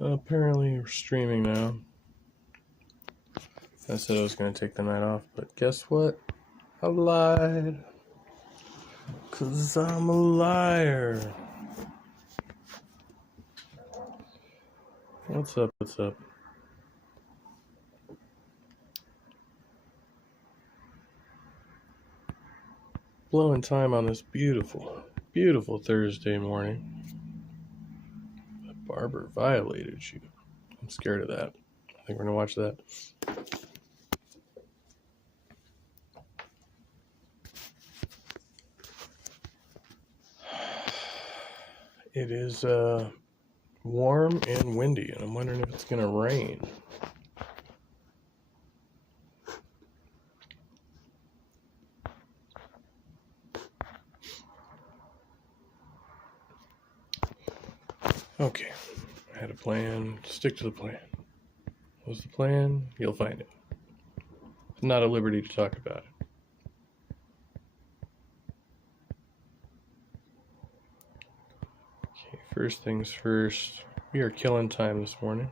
Apparently we're streaming now. I said I was going to take the night off, but guess what? I lied. 'Cause I'm a liar. What's up? What's up? Blowing time on this beautiful, beautiful Thursday morning. The barber violated you. I'm scared of that. I think we're going to watch that. It is warm and windy, and I'm wondering if it's going to rain. Okay, I had a plan. Stick to the plan. What's the plan? You'll find it. I'm not at liberty to talk about it. Okay, first things first. We are killing time this morning.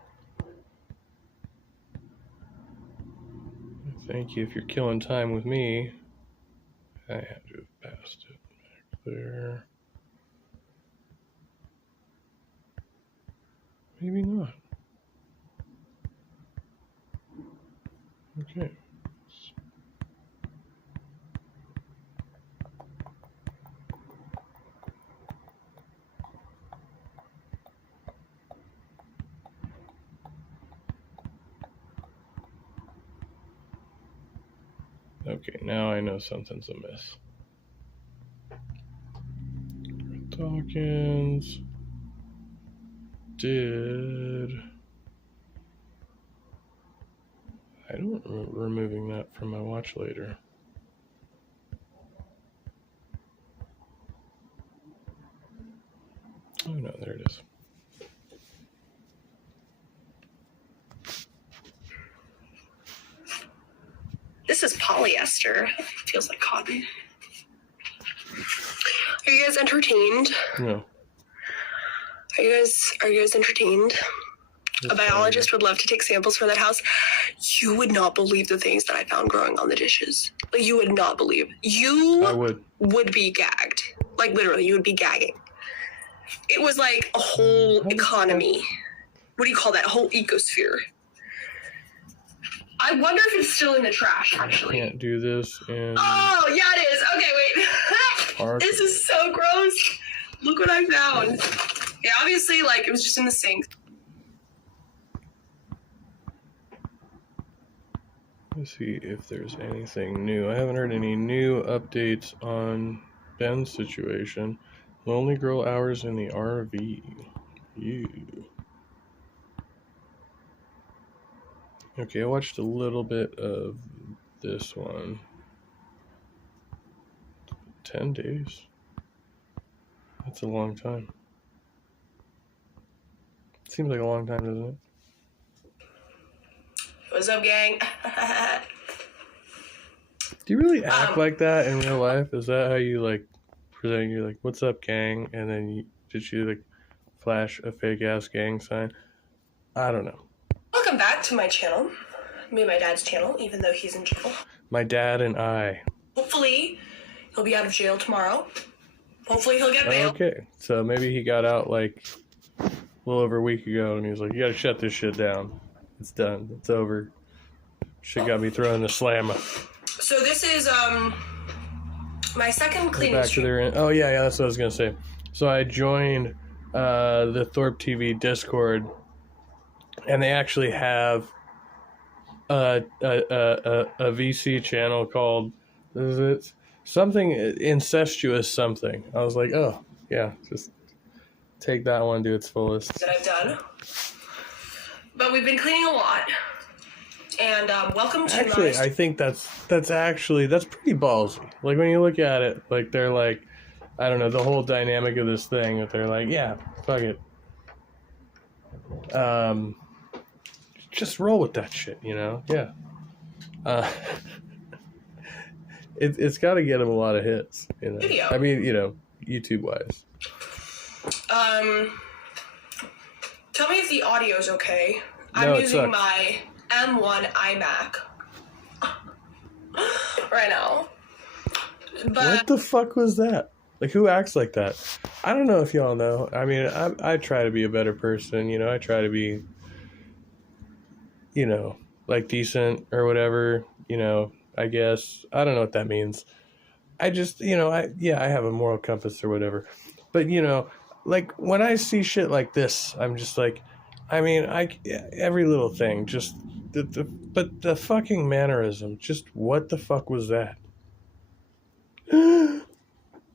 Thank you. If you're killing time with me, I had to have passed it back there. Maybe not. Okay. Okay, now I know something's amiss. Dawkins did. I don't remember removing that from my watch later. Oh no, there it is. This is polyester. Feels like cotton. Are you guys entertained? No. Are you guys entertained? A biologist would love to take samples from that house. You would not believe the things that I found growing on the dishes. Like, you would not believe. I would be gagged. Like, literally, you would be gagging. It was like a whole economy. What do you call that? A whole ecosphere. I wonder if it's still in the trash, actually. I can't do this in... Oh, yeah, it is. Okay, wait. This is so gross. Look what I found. Yeah, obviously, like, it was just in the sink. Let's see if there's anything new. I haven't heard any new updates on Ben's situation. Lonely girl hours in the RV. Ew. Okay, I watched a little bit of this one. 10 days. That's a long time. Seems like a long time, doesn't it? What's up, gang? Do you really act like that in real life? Is that how you, like, present? You're like, what's up, gang? And then did you, like, flash a fake-ass gang sign? I don't know. Welcome back to my channel. Me and my dad's channel, even though he's in jail. My dad and I. Hopefully, he'll be out of jail tomorrow. Hopefully, he'll get bail. Okay, so maybe he got out, like, a little over a week ago, and he was like, you gotta shut this shit down. It's done. It's over. Shit got me throwing the slammer. So this is, my second cleaning Back to their end. Oh, yeah, that's what I was gonna say. So I joined the Thorpe TV Discord, and they actually have a VC channel called, is it something incestuous something? I was like, oh, yeah, just take that one to its fullest. That I've done. But we've been cleaning a lot. And welcome to Actually, I think that's pretty ballsy. Like, when you look at it, like, they're like, I don't know, the whole dynamic of this thing, that they're like, yeah, fuck it. Just roll with that shit, you know? Yeah. It's got to get them a lot of hits, you know? Video. I mean, you know, YouTube-wise. Tell me if the audio's okay. No, I'm it using sucks. my M1 iMac right now. What But the fuck was that? Like, who acts like that? I don't know if y'all know. I mean, I try to be a better person, you know. I try to be, you know, like decent or whatever, you know, I guess. I don't know what that means. I just, you know, I have a moral compass or whatever. But, you know, like when I see shit like this, I'm just like, I mean, every little thing, just but the fucking mannerism, just what the fuck was that?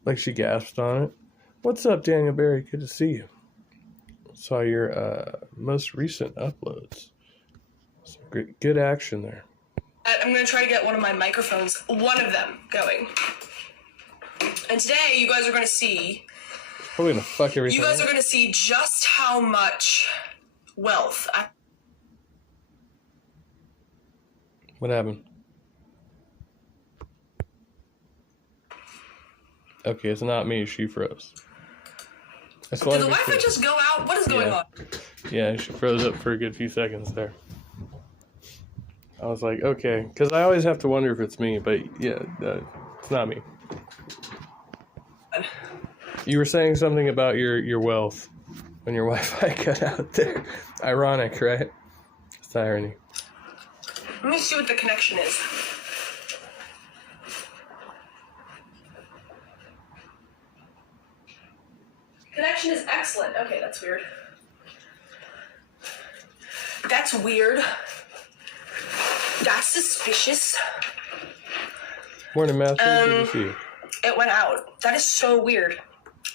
Like she gasped on it. What's up, Daniel Barry? Good to see you. Saw your most recent uploads. Some good action there. I'm going to try to get one of my microphones, one of them, going. And today, you guys are going to see... Probably gonna fuck everything You guys up. are going to see just how much wealth... What happened? Okay, it's not me. She froze. Did the Wi-Fi just go out? What is going on? Yeah, she froze up for a good few seconds there. I was like, okay, because I always have to wonder if it's me, but yeah, it's not me. You were saying something about your wealth when your Wi-Fi cut out there. Ironic, right? It's irony. Let me see what the connection is. Connection is excellent. Okay, that's weird. That's weird. That's suspicious. Morning, Master. Good to see you. It went out. That is so weird.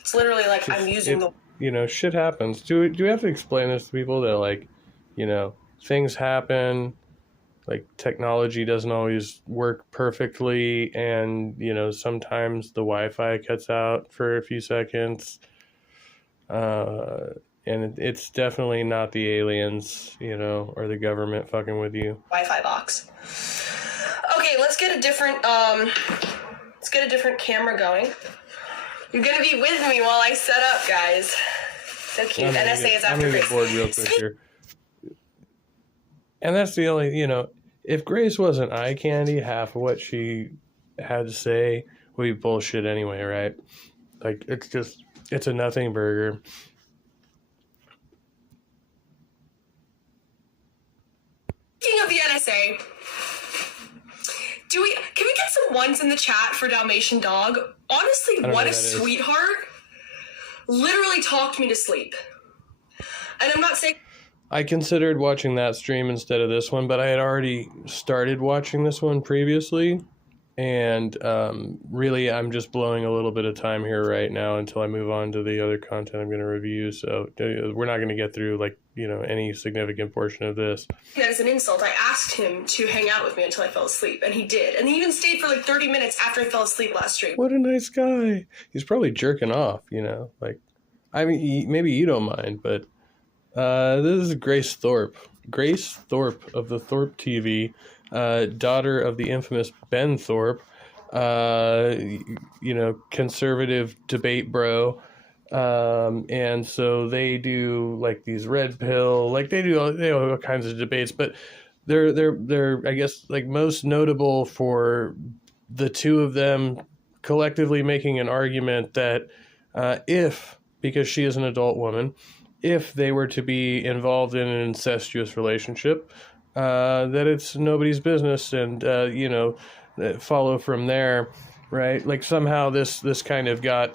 It's literally like I'm using the... You know, shit happens. Do we have to explain this to people that, like, you know, things happen, like technology doesn't always work perfectly, and, you know, sometimes the Wi-Fi cuts out for a few seconds. And it's definitely not the aliens, you know, or the government fucking with you. Wi-Fi box. Okay, let's get a different camera going. You're gonna be with me while I set up, guys. So cute. NSA is after Grace. I'm gonna get bored real quick here. And that's the only, you know, if Grace wasn't eye candy, half of what she had to say would be bullshit anyway, right? Like, it's a nothing burger. Speaking of the NSA, can we get some ones in the chat for Dalmatian Dog? Honestly, what a sweetheart. Literally talked me to sleep. And I'm not saying... I considered watching that stream instead of this one, but I had already started watching this one previously. And really, I'm just blowing a little bit of time here right now until I move on to the other content I'm going to review. So we're not going to get through, like, you know, any significant portion of this. That is an insult. I asked him to hang out with me until I fell asleep, and he did. And he even stayed for like 30 minutes after I fell asleep last stream. What a nice guy. He's probably jerking off, you know. Like, I mean, maybe you don't mind, but this is Grace Thorpe. Grace Thorpe of the Thorpe TV. Daughter of the infamous Ben Thorpe, you know, conservative debate bro. And so they do like these red pill, like they do all kinds of debates, but they're I guess like most notable for the two of them collectively making an argument that because she is an adult woman, if they were to be involved in an incestuous relationship, that it's nobody's business, and you know, follow from there, right? Like somehow this kind of got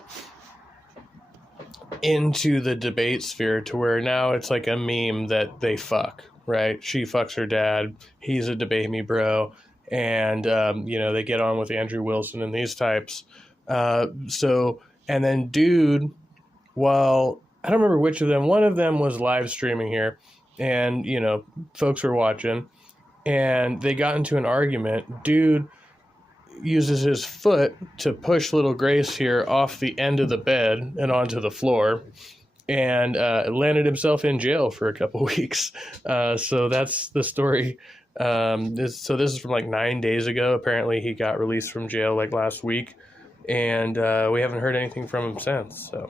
into the debate sphere to where now it's like a meme that they fuck, right? She fucks her dad, he's a debate me bro, and you know, they get on with Andrew Wilson and these types. So, and then dude, well, I don't remember which of them, one of them was live streaming here, and, you know, folks were watching, and they got into an argument. Dude uses his foot to push little Grace here off the end of the bed and onto the floor, and landed himself in jail for a couple weeks. So that's the story. This is from like 9 days ago. Apparently he got released from jail like last week, and we haven't heard anything from him since. So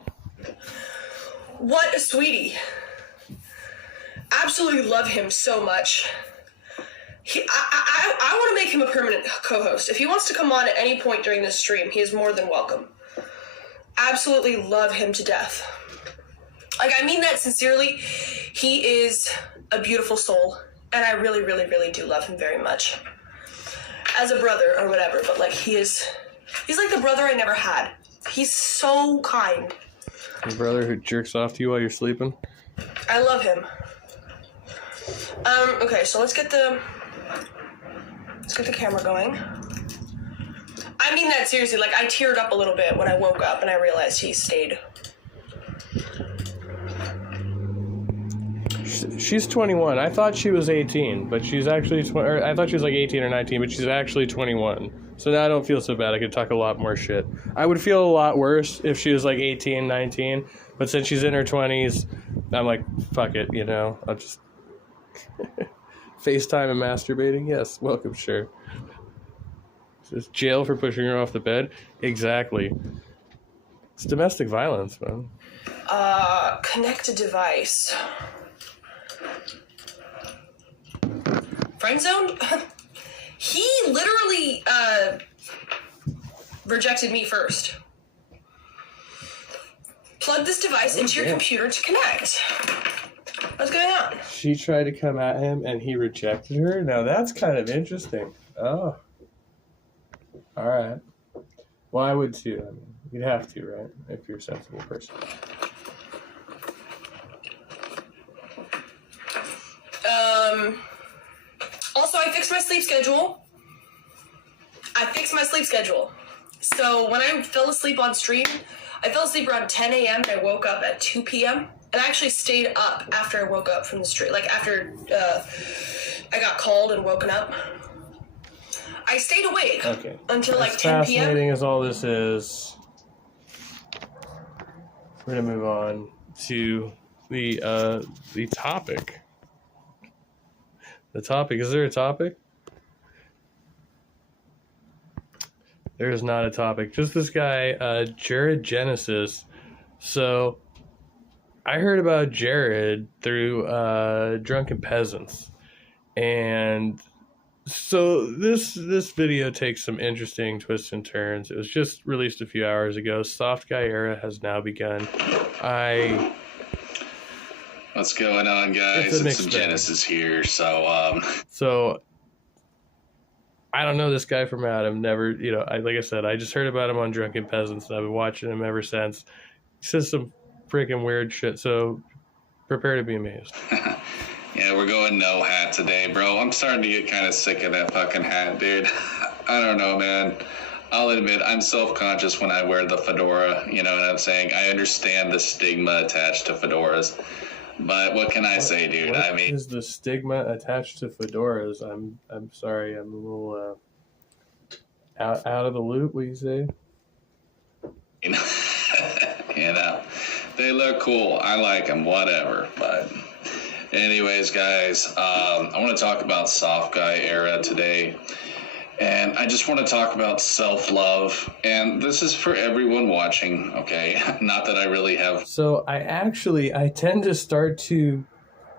what a sweetie. Absolutely love him so much. I want to make him a permanent co-host. If he wants to come on at any point during this stream, he is more than welcome. Absolutely love him to death. Like, I mean that sincerely. He is a beautiful soul, and I really, really, really do love him very much. As a brother or whatever, but like he's like the brother I never had. He's so kind. Your brother who jerks off to you while you're sleeping? I love him. Okay, so let's get the camera going. I mean that seriously. Like, I teared up a little bit when I woke up and I realized he stayed. She's 21. I thought she was 18, but she's actually I thought she was like 18 or 19, but she's actually 21. So now I don't feel so bad. I could talk a lot more shit. I would feel a lot worse if she was like 18, 19, but since she's in her 20s, I'm like, fuck it, you know? I'll just FaceTime and masturbating? Yes, welcome, sure. Is this jail for pushing her off the bed? Exactly. It's domestic violence, man. Connect a device. Friend zone? He literally, rejected me first. Plug this device into your computer to connect. What's going on? She tried to come at him and he rejected her? Now that's kind of interesting. Oh. Alright. Well, I would too. I mean, you'd have to, right? If you're a sensible person. Also, I fixed my sleep schedule. So when I fell asleep on stream, I fell asleep around 10 a.m. and I woke up at 2 p.m. And I actually stayed up after I woke up from the stream. Like, after I got called and woken up. I stayed awake until like 10 p.m. Fascinating as all this is, we're going to move on to the topic. The topic. Is there a topic? There is not a topic. Just this guy, Jared Genesis. So, I heard about Jared through Drunken Peasants. And so this video takes some interesting twists and turns. It was just released a few hours ago. Soft Guy era has now begun. What's going on, guys? It's Genesis here. So, I don't know this guy from Adam. Never, like I said, I just heard about him on Drunken Peasants, and I've been watching him ever since. He says some freaking weird shit, so prepare to be amazed. Yeah, we're going no hat today, bro. I'm starting to get kind of sick of that fucking hat, dude. I don't know, man. I'll admit, I'm self-conscious when I wear the fedora, you know what I'm saying? I understand the stigma attached to fedoras. But what can I say, dude? What is the stigma attached to fedoras? I'm sorry, I'm a little out of the loop. What do you say? You know, they look cool. I like them, whatever. But anyways, guys, I want to talk about Soft Guy era today. And I just want to talk about self-love. And this is for everyone watching, okay? Not that I really have... So I tend to start to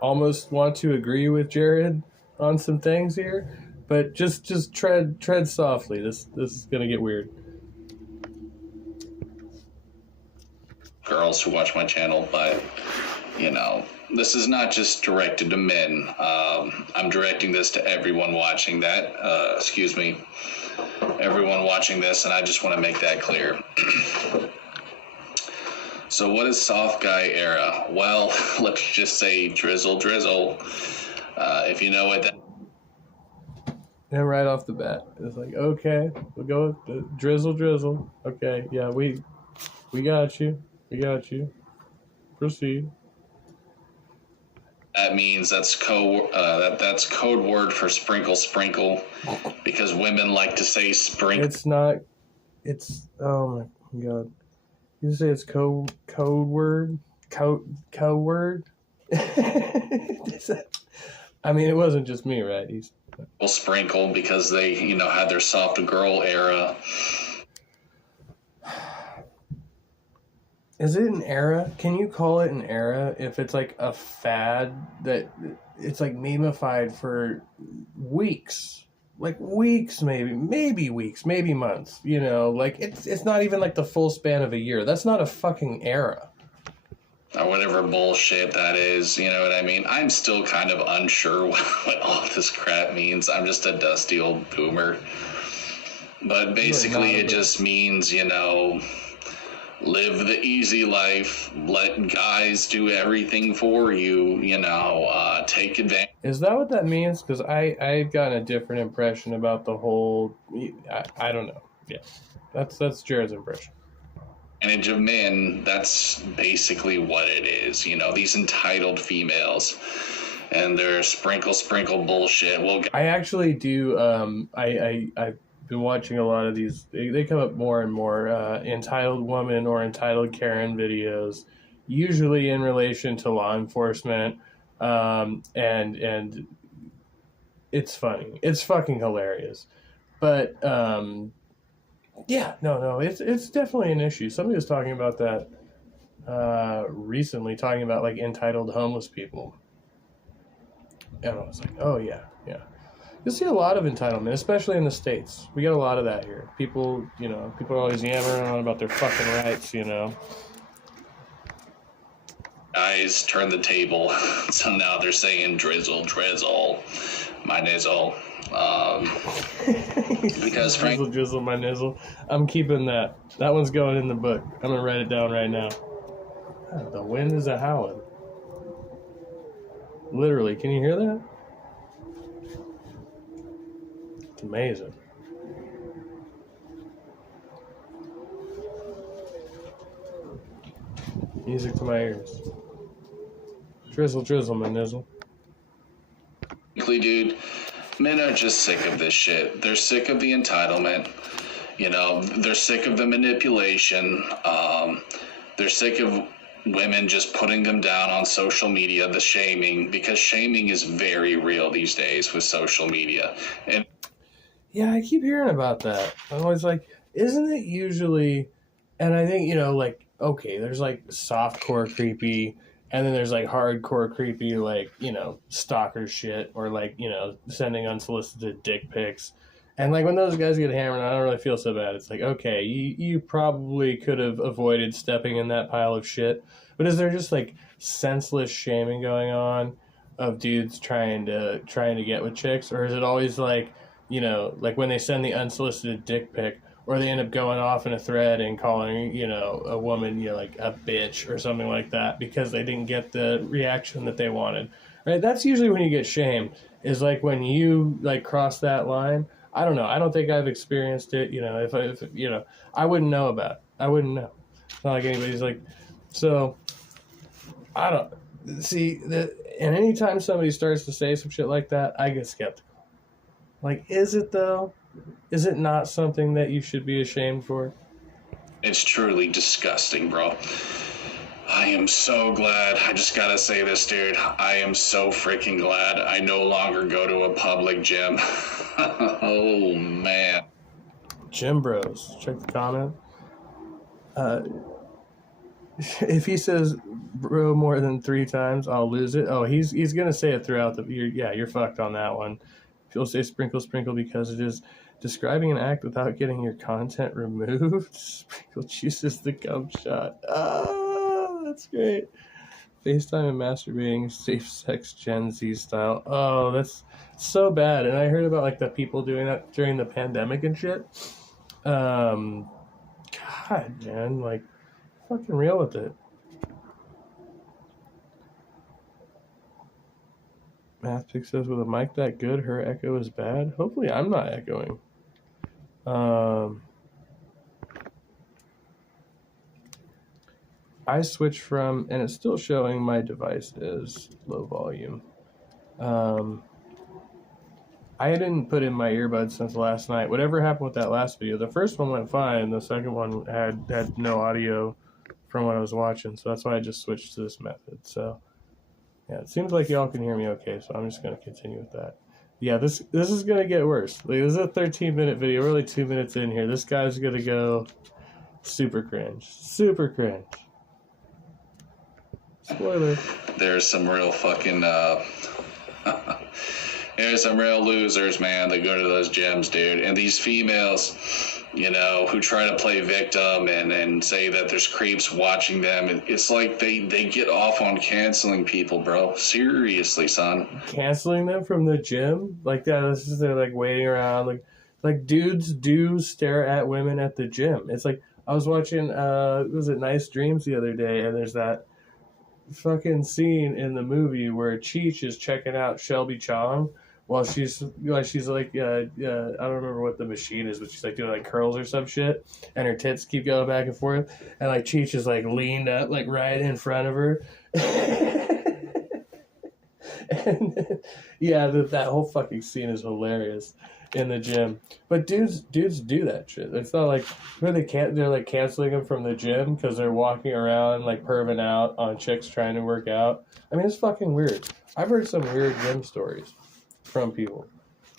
almost want to agree with Jared on some things here. But just tread softly. This is going to get weird. Girls who watch my channel, but, this is not just directed to men. I'm directing this to everyone watching that. Everyone watching this, and I just want to make that clear. So what is Soft Guy era? Well, let's just say drizzle. If you know what that... And right off the bat, it's like, okay, we'll go with the drizzle. Okay, yeah, we got you. Proceed. That means that's code word for sprinkle, because women like to say sprinkle. It's not. It's, oh my god. You say it's code word? Code word? I mean, it wasn't just me, right? Sprinkle, because they, had their soft girl era. Is it an era? Can you call it an era if it's like a fad that it's like memeified for weeks? Like weeks, maybe weeks, maybe months, you know, like it's not even like the full span of a year. That's not a fucking era. Or whatever bullshit that is, you know what I mean? I'm still kind of unsure what all this crap means. I'm just a dusty old boomer. But basically it just means, you know, live the easy life, let guys do everything for you, you know, take advantage. Is that what that means? Because I've gotten a different impression about the whole, I don't know. Yeah, that's Jared's impression. Advantage of men, that's basically what it is, you know, these entitled females. And their sprinkle bullshit. Well, I actually do, I've been watching a lot of these, they come up more and more, entitled woman or entitled Karen videos, usually in relation to law enforcement, and it's funny. It's fucking hilarious. But, yeah, no, it's definitely an issue. Somebody was talking about that, recently, talking about, like, entitled homeless people. And I was like, oh, yeah. You'll see a lot of entitlement, especially in the States. We get a lot of that here. People are always yammering on about their fucking rights, you know. Guys turn the table, so now they're saying drizzle, my nizzle. Because drizzle, my nizzle. I'm keeping that. That one's going in the book. I'm gonna write it down right now. God, the wind is a howling. Literally, can you hear that? It's amazing. Music to my ears. Drizzle, my nizzle. Dude, men are just sick of this shit. They're sick of the entitlement. You know, they're sick of the manipulation. They're sick of women just putting them down on social media, the shaming, because shaming is very real these days with social media. And yeah, I keep hearing about that. I'm always like, isn't it usually, and I think, you know, like, okay, there's like softcore creepy, and then there's like hardcore creepy, like, you know, stalker shit, or like, you know, sending unsolicited dick pics. And like when those guys get hammered, I don't really feel so bad. It's like, okay, you probably could have avoided stepping in that pile of shit. But is there just like senseless shaming going on of dudes trying to get with chicks? Or is it always like, you know, like when they send the unsolicited dick pic, or they end up going off in a thread and calling, you know, a woman, you know, like a bitch or something like that because they didn't get the reaction that they wanted, right? That's usually when you get shamed, is like when you like cross that line. I don't know. I don't think I've experienced it. You know, if you know, I wouldn't know about it. I wouldn't know. It's not like anybody's like, so I don't see that. And anytime somebody starts to say some shit like that, I get skeptical. Like, is it though? Is it not something that you should be ashamed for? It's truly disgusting, bro. I am so glad. I just gotta say this, dude. I am so freaking glad I no longer go to a public gym. Oh, man. Gym bros. Check the comment. If he says bro more than 3 times, I'll lose it. Oh, he's gonna say it throughout the... You're fucked on that one. He'll say sprinkle because it is describing an act without getting your content removed. Sprinkle chooses the gum shot. Ah, that's great. FaceTime and masturbating, safe sex Gen Z style. Oh, that's so bad. And I heard about like the people doing that during the pandemic and shit. God, man, like fucking real with it. MathPick says, with a mic that good, her echo is bad. Hopefully I'm not echoing. I switched from, and it's still showing my device is low volume. I didn't put in my earbuds since last night. Whatever happened with that last video, the first one went fine. The second one had no audio from what I was watching. So that's why I just switched to this method. So yeah, it seems like y'all can hear me okay, so I'm just going to continue with that. Yeah, this is going to get worse. Like, this is a 13-minute video. We're only 2 minutes in here. This guy's going to go super cringe. Super cringe. Spoiler. There's some real fucking there's some real losers, man, that go to those gyms, dude. And these females, you know, who try to play victim and say that there's creeps watching them. It's like they get off on canceling people, bro. Seriously, son. Canceling them from the gym? Like that, it's just they're like waiting around. Like dudes do stare at women at the gym. It's like, I was watching, was it Nice Dreams the other day, and there's that fucking scene in the movie where Cheech is checking out Shelby Chong while she's like I don't remember what the machine is, but she's like doing like curls or some shit, and her tits keep going back and forth, and like Cheech is like leaned up like right in front of her. And yeah, that whole fucking scene is hilarious in the gym. But dudes do that shit. It's not like they're like canceling them from the gym because they're walking around like perving out on chicks trying to work out. I mean, it's fucking weird. I've heard some weird gym stories from people.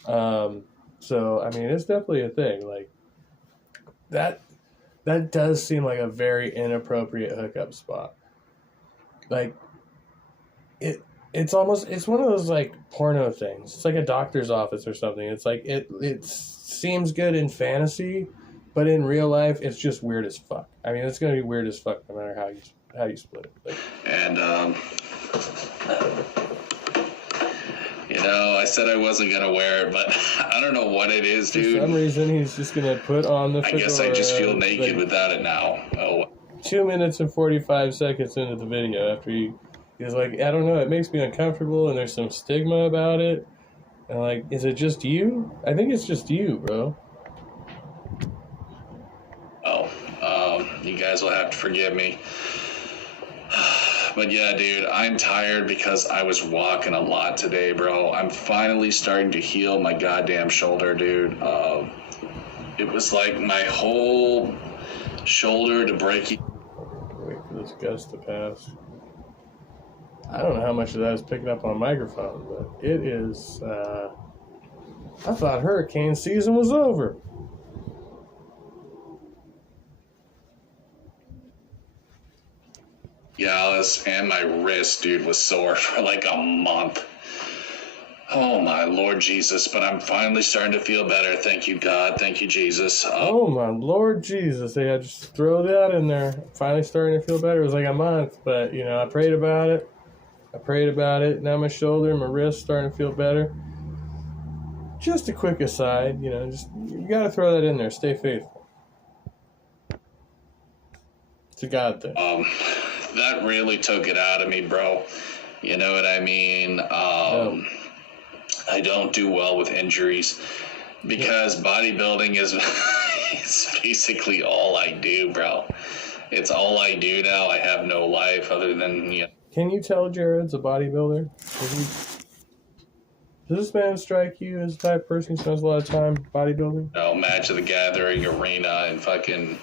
So I mean, it's definitely a thing. Like that does seem like a very inappropriate hookup spot. Like it's one of those like porno things. It's like a doctor's office or something. It's like it seems good in fantasy, but in real life it's just weird as fuck. I mean, it's gonna be weird as fuck no matter how you split it. Like, and you know, I said I wasn't gonna wear it, but I don't know what it is, dude. For some reason, he's just gonna put on the fedora. I guess I just feel naked without it now. Oh. 2 minutes and 45 seconds into the video, after he's like, I don't know, it makes me uncomfortable, and there's some stigma about it. And like, is it just you? I think it's just you, bro. You guys will have to forgive me. But yeah, dude, I'm tired because I was walking a lot today, bro. I'm finally starting to heal my goddamn shoulder, dude. It was like my whole shoulder to break. Wait for this gust to pass. I don't know how much of that is picking up on microphone, but it is. I thought hurricane season was over. Gallus and my wrist, dude, was sore for like a month. Oh my Lord Jesus, but I'm finally starting to feel better. Thank you, God. Thank you, Jesus. Oh my Lord Jesus. Yeah, just throw that in there. Finally starting to feel better. It was like a month, but you know, I prayed about it. Now my shoulder and my wrist starting to feel better. Just a quick aside, you know, just you gotta throw that in there. Stay faithful. It's a God thing. That really took it out of me, bro. You know what I mean? I don't do well with injuries because bodybuilding is basically all I do, bro. It's all I do now. I have no life other than, you know. Can you tell Jared's a bodybuilder? Does this man strike you as the type of person who spends a lot of time bodybuilding? No, Match of the Gathering arena and fucking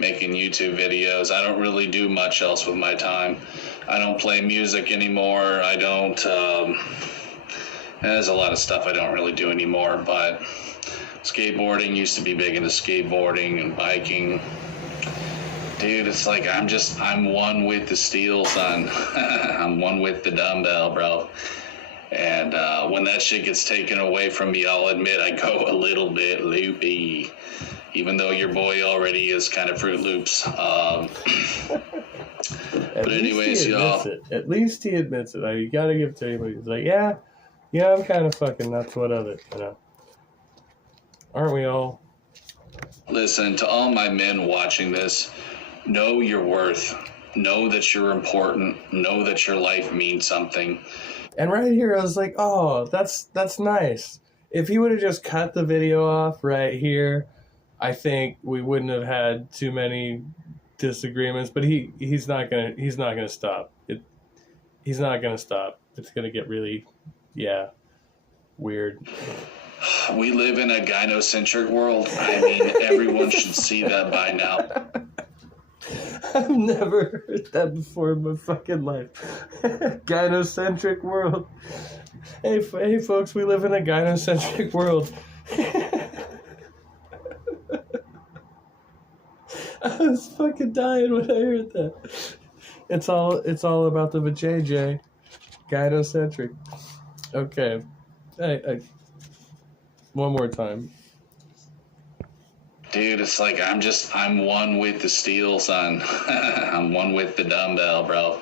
making YouTube videos. I don't really do much else with my time. I don't play music anymore. I don't, there's a lot of stuff I don't really do anymore, but skateboarding used to be big into skateboarding and biking. Dude, it's like I'm one with the steel, son. I'm one with the dumbbell, bro. And when that shit gets taken away from me, I'll admit I go a little bit loopy, even though your boy already is kind of Fruit Loops. But anyways, y'all. At least he admits it. You gotta give it to him. He's like, yeah, I'm kind of fucking nuts. What of it, you know? Aren't we all? Listen, to all my men watching this, know your worth. Know that you're important. Know that your life means something. And right here, I was like, oh, that's nice. If he would have just cut the video off right here, I think we wouldn't have had too many disagreements. But he's not gonna stop. He's not gonna stop. It's gonna get really, weird. We live in a gynocentric world. I mean, everyone should see that by now. I've never heard that before in my fucking life. Gynocentric world. Hey, folks, we live in a gynocentric world. I was fucking dying when I heard that. It's all about the vajayjay. Gynocentric. Okay. Hey, one more time. Dude, it's like I'm one with the steel, son. I'm one with the dumbbell, bro.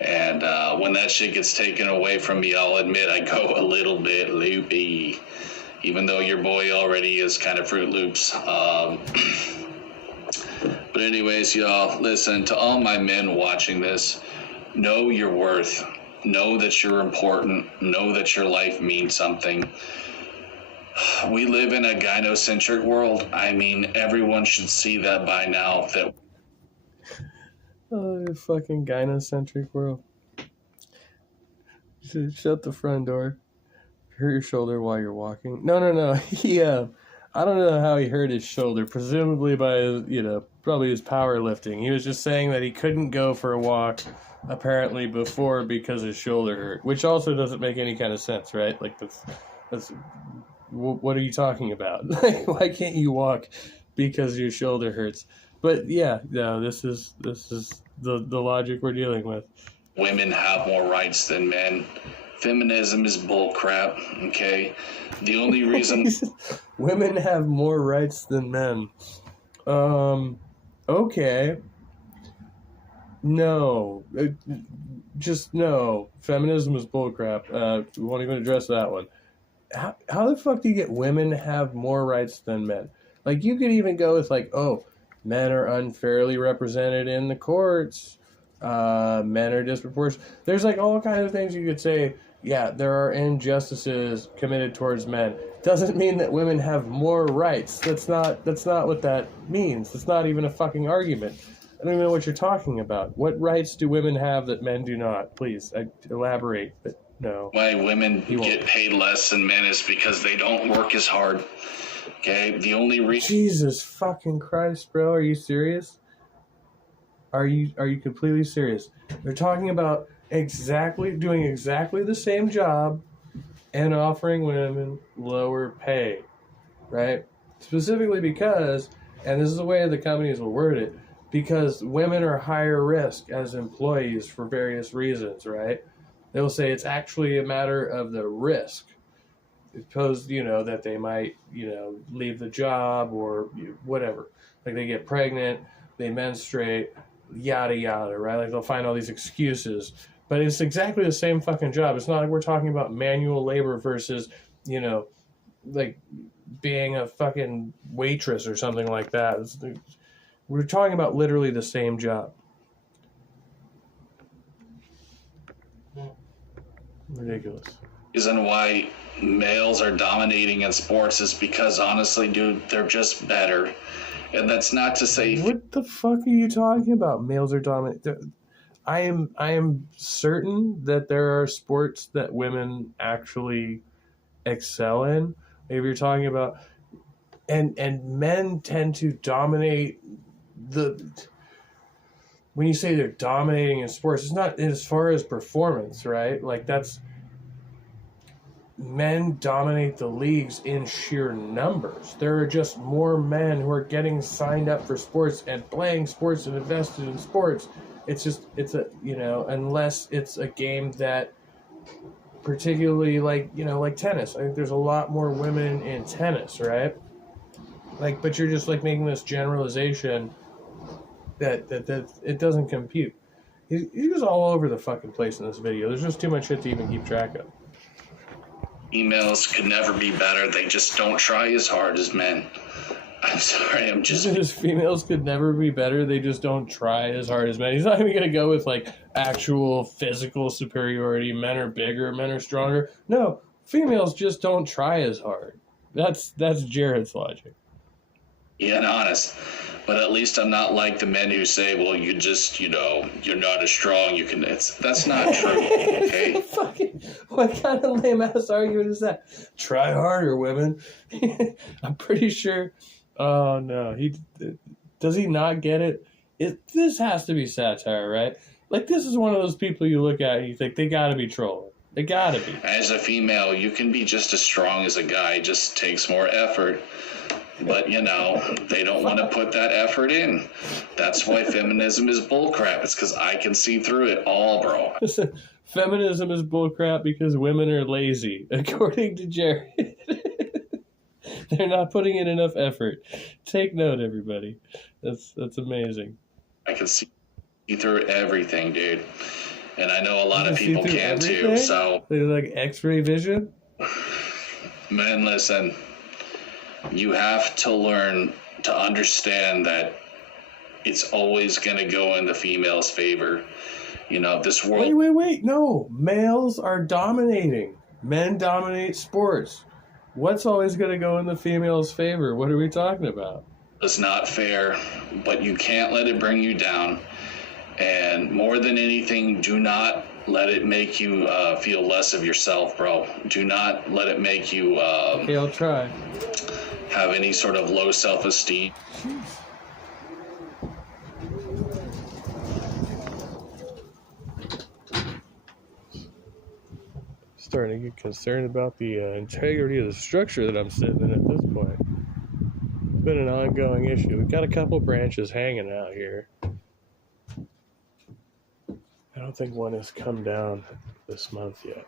And when that shit gets taken away from me, I'll admit I go a little bit loopy. Even though your boy already is kind of Fruit Loops. But anyways, y'all, listen, to all my men watching this, know your worth. Know that you're important. Know that your life means something. We live in a gynocentric world. I mean, everyone should see that by now. That oh, fucking gynocentric world. Shut the front door. Hurt your shoulder while you're walking. No. Yeah. I don't know how he hurt his shoulder. Presumably by his, probably his powerlifting. He was just saying that he couldn't go for a walk, apparently, before because his shoulder hurt. Which also doesn't make any kind of sense, right? Like, that's what are you talking about? Like, why can't you walk because your shoulder hurts? But yeah, no, this is the logic we're dealing with. Women have more rights than men. Feminism is bullcrap, okay? The only reason... Women have more rights than men. Okay. No. Just no. Feminism is bullcrap. We won't even address that one. How the fuck do you get women have more rights than men? Like, you could even go with, like, oh, men are unfairly represented in the courts. Men are disproportionate. There's, like, all kinds of things you could say. Yeah, there are injustices committed towards men. Doesn't mean that women have more rights. That's not what that means. It's not even a fucking argument. I don't even know what you're talking about. What rights do women have that men do not? Please, elaborate. But no. Why women get paid less than men is because they don't work as hard. Okay? The only reason... Jesus fucking Christ, bro. Are you serious? Are you completely serious? They're talking about doing exactly the same job and offering women lower pay, right? Specifically because, and this is the way the companies will word it, because women are higher risk as employees for various reasons, right? They'll say it's actually a matter of the risk. Suppose, that they might, leave the job or whatever. Like they get pregnant, they menstruate, yada, yada, right? Like they'll find all these excuses. But it's exactly the same fucking job. It's not like we're talking about manual labor versus, like being a fucking waitress or something like that. We're talking about literally the same job. Ridiculous. Reason why males are dominating in sports is because, honestly, dude, they're just better. And that's not to say... What the fuck are you talking about? Males are dominating... I am certain that there are sports that women actually excel in. Maybe you're talking about, and men tend to dominate when you say they're dominating in sports, it's not as far as performance, right? Like men dominate the leagues in sheer numbers. There are just more men who are getting signed up for sports and playing sports and invested in sports. It's unless it's a game that particularly like tennis. I think there's a lot more women in tennis, right? Like, but you're just like making this generalization that it doesn't compute. He goes all over the fucking place in this video. There's just too much shit to even keep track of. Females could never be better. They just don't try as hard as men. I'm sorry, females could never be better. They just don't try as hard as men. He's not even going to go with, like, actual physical superiority. Men are bigger, men are stronger. No, females just don't try as hard. That's Jared's logic. Yeah, and honest. But at least I'm not like the men who say, well, you just, you're not as strong. That's not true, okay? What kind of lame-ass argument is that? Try harder, women. I'm pretty sure... Oh, no. Does he not get it? This has to be satire, right? Like, this is one of those people you look at and you think, they gotta be trolling. They gotta be. As a female, you can be just as strong as a guy. It just takes more effort. But, they don't want to put that effort in. That's why feminism is bullcrap. It's because I can see through it all, bro. Feminism is bullcrap because women are lazy, according to Jared. They're not putting in enough effort. Take note, everybody. That's amazing. I can see through everything, dude. And I know a lot of people can too. So they're like X-ray vision. Man, listen. You have to learn to understand that it's always going to go in the female's favor. This world. Wait. No. Males are dominating. Men dominate sports. What's always going to go in the female's favor? What are we talking about? It's not fair, but you can't let it bring you down. And more than anything, do not let it make you feel less of yourself, bro. Do not let it make you okay, I'll try. Have any sort of low self-esteem. Starting to get concerned about the integrity of the structure that I'm sitting in at this point. It's been an ongoing issue. We've got a couple branches hanging out here. I don't think one has come down this month yet.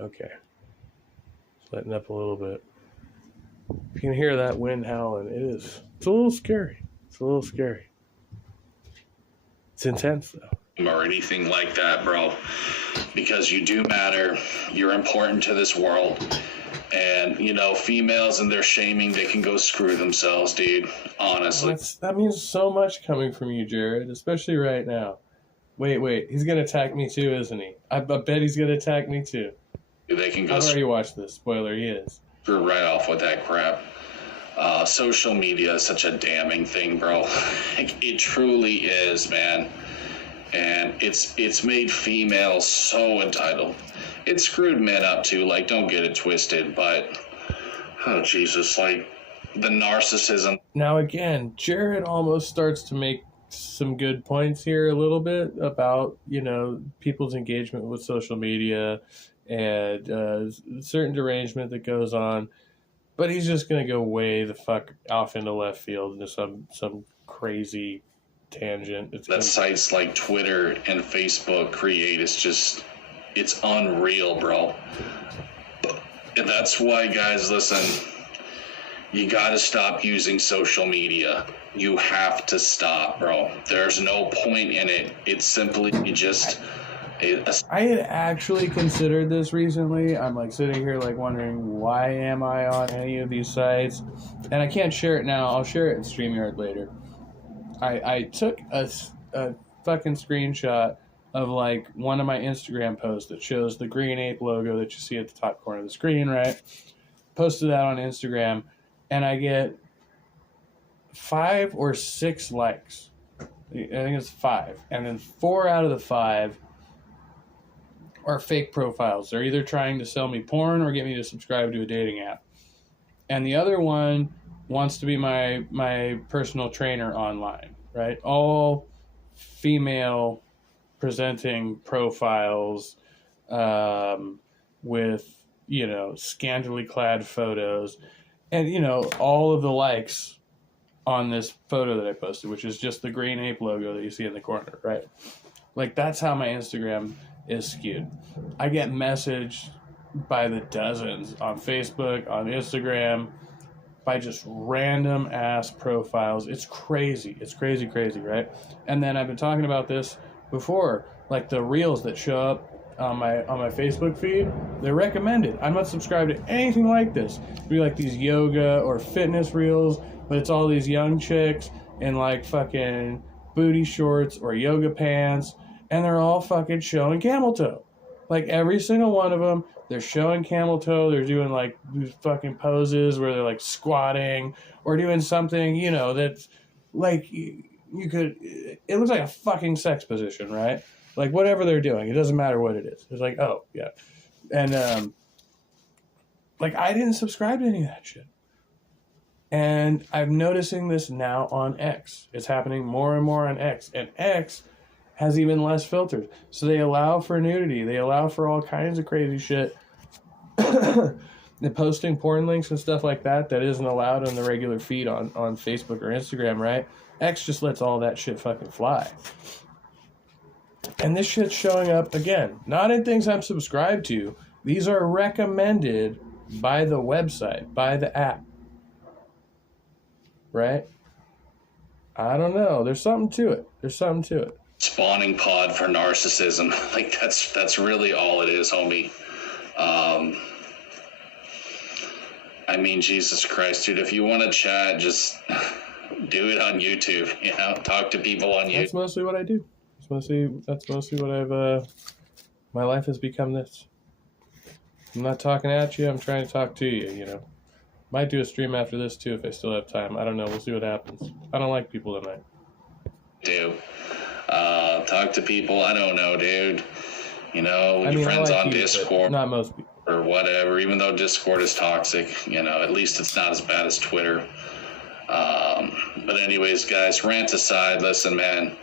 Okay. It's letting up a little bit. You can hear that wind howling. It's a little scary. It's intense, though. Or anything like that, bro. Because you do matter. You're important to this world. And, females and their shaming, they can go screw themselves, dude. Honestly. That means so much coming from you, Jared, especially right now. Wait. He's going to attack me too, isn't he? I bet he's going to attack me too. They can go I've already watched this. Spoiler, he is. Screw right off with that crap. Social media is such a damning thing, bro. It truly is, man. And it's made females so entitled. It screwed men up too, don't get it twisted, but oh Jesus, the narcissism. Now again, Jared almost starts to make some good points here a little bit about, people's engagement with social media and certain derangement that goes on. But he's just going to go way the fuck off into left field into some crazy tangent. Sites like Twitter and Facebook create it's unreal, bro. And that's why, guys, listen, you got to stop using social media. You have to stop, bro. There's no point in it. It's simply I had actually considered this recently. I'm sitting here wondering, why am I on any of these sites? And I can't share it now. I'll share it in StreamYard later. I took a fucking screenshot of one of my Instagram posts that shows the green ape logo that you see at the top corner of the screen, right? Posted that on Instagram, and I get 5 or 6 likes. I think it's 5. And then 4 out of the 5 are fake profiles. They're either trying to sell me porn or get me to subscribe to a dating app. And the other one wants to be my personal trainer online, right? All female presenting profiles with, scantily clad photos. And, all of the likes on this photo that I posted, which is just the green ape logo that you see in the corner, right? That's how my Instagram is skewed. I get messaged by the dozens on Facebook, on Instagram, by just random ass profiles. It's crazy. It's crazy, right? And then I've been talking about this before, the reels that show up on my Facebook feed, they're recommended. I'm not subscribed to anything like this. It'd be these yoga or fitness reels, but it's all these young chicks in fucking booty shorts or yoga pants, and they're all fucking showing camel toe. Every single one of them, they're showing camel toe. They're doing these fucking poses where they're squatting or doing something, that's you could, it looks like a fucking sex position, right? Whatever they're doing, it doesn't matter what it is. It's oh, yeah. And, I didn't subscribe to any of that shit. And I'm noticing this now on X. It's happening more and more on X. And X has even less filters. So they allow for nudity. They allow for all kinds of crazy shit. the posting porn links and stuff like that isn't allowed on the regular feed on Facebook or Instagram, right? X just lets all that shit fucking fly. And this shit's showing up, again, not in things I'm subscribed to. These are recommended by the website, by the app. Right? I don't know. There's something to it. Spawning pod for narcissism. Like, that's really all it is, homie. I mean, Jesus Christ, dude, if you want to chat, just do it on YouTube, talk to people on YouTube. That's mostly what I do. That's mostly what I've, my life has become this. I'm not talking at you, I'm trying to talk to you, Might do a stream after this, too, if I still have time. I don't know, we'll see what happens. I don't like people tonight. Talk to people, I don't know, dude. Your friends on Discord. Not most people. Or whatever, even though Discord is toxic, at least it's not as bad as Twitter. But anyways, guys, rant aside, listen, man.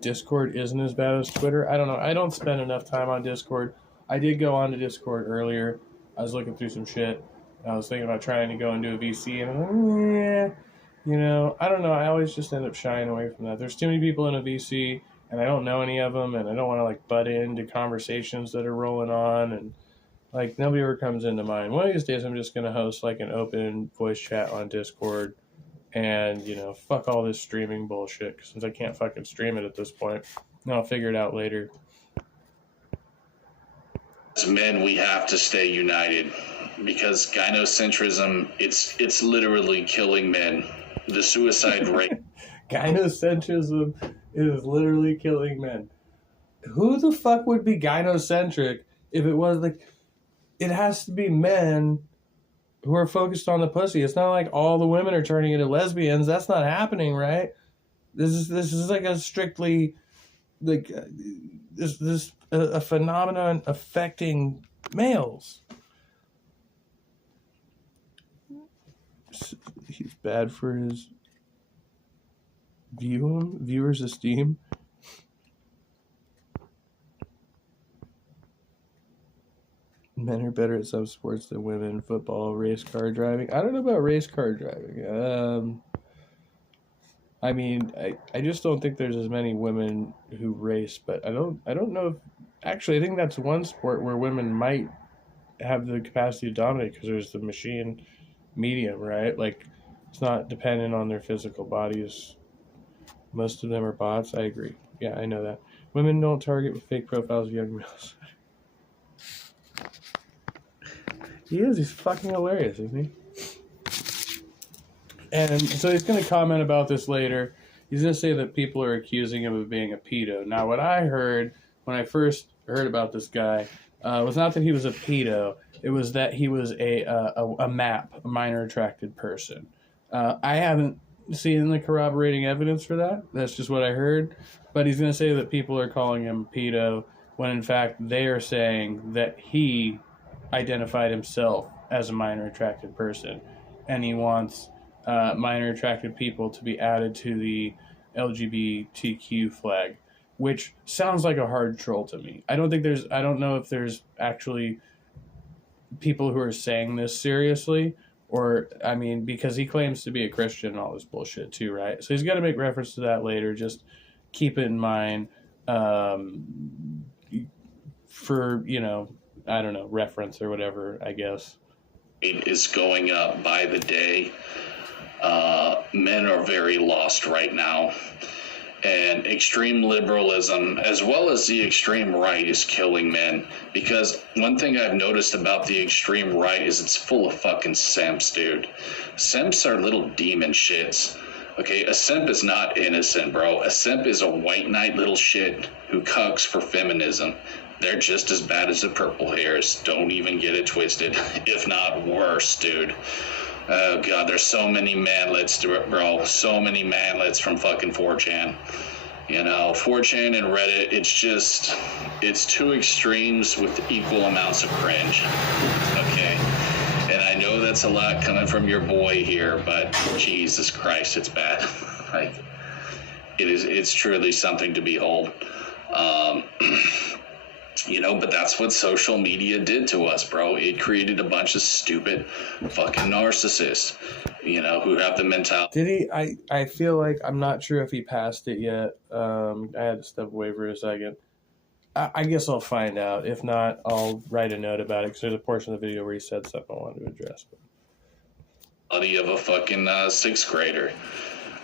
Discord isn't as bad as Twitter. I don't know. I don't spend enough time on Discord. I did go on to Discord earlier. I was looking through some shit. I was thinking about trying to go and do a VC, and I'm like, I don't know. I always just end up shying away from that. There's too many people in a VC, and I don't know any of them, and I don't want to, butt into conversations that are rolling on, and, nobody ever comes into mind. One of these days, I'm just going to host, an open voice chat on Discord, and, fuck all this streaming bullshit, since I can't fucking stream it at this point. And I'll figure it out later. As men, we have to stay united, because gynocentrism, it's literally killing men. The suicide rate. Gynocentrism is literally killing men. Who the fuck would be gynocentric if it was it has to be men who are focused on the pussy. It's not like all the women are turning into lesbians. That's not happening, right? This is a strictly a phenomenon affecting males. He's bad for his viewers' esteem. Men are better at some sports than women. Football, race car driving. I don't know about race car driving. I just don't think there's as many women who race, but I don't know if... Actually, I think that's one sport where women might have the capacity to dominate because there's the machine medium, right? It's not dependent on their physical bodies. Most of them are bots. I agree. Yeah, I know that. Women don't target with fake profiles of young males. He's fucking hilarious, isn't he? And so he's going to comment about this later. He's going to say that people are accusing him of being a pedo. Now, what I heard when I first heard about this guy was not that he was a pedo. It was that he was a MAP, a minor attracted person. I haven't seen the corroborating evidence for that. That's just what I heard. But he's going to say that people are calling him pedo when, in fact, they are saying that he identified himself as a minor attracted person. And he wants minor attracted people to be added to the LGBTQ flag, which sounds like a hard troll to me. I don't know if there's actually people who are saying this seriously, or, because he claims to be a Christian and all this bullshit too, right? So he's got to make reference to that later. Just keep it in mind for, I don't know, reference or whatever, I guess. It is going up by the day. Men are very lost right now. And extreme liberalism, as well as the extreme right, is killing men. Because one thing I've noticed about the extreme right is it's full of fucking simps, dude. Simps are little demon shits. Okay, a simp is not innocent, bro. A simp is a white knight little shit who cucks for feminism. They're just as bad as the purple hairs. Don't even get it twisted. If not worse, dude. Oh, God, there's so many manlets, bro. So many manlets from fucking 4chan. 4chan and Reddit, it's two extremes with equal amounts of cringe. Okay? And I know that's a lot coming from your boy here, but Jesus Christ, it's bad. It's truly something to behold. but that's what social media did to us, bro. It created a bunch of stupid fucking narcissists, who have the mentality. Did he? I feel like, I'm not sure if he passed it yet. I had to step away for a second. I guess I'll find out. If not, I'll write a note about it, because there's a portion of the video where he said something I wanted to address. Of a fucking sixth grader.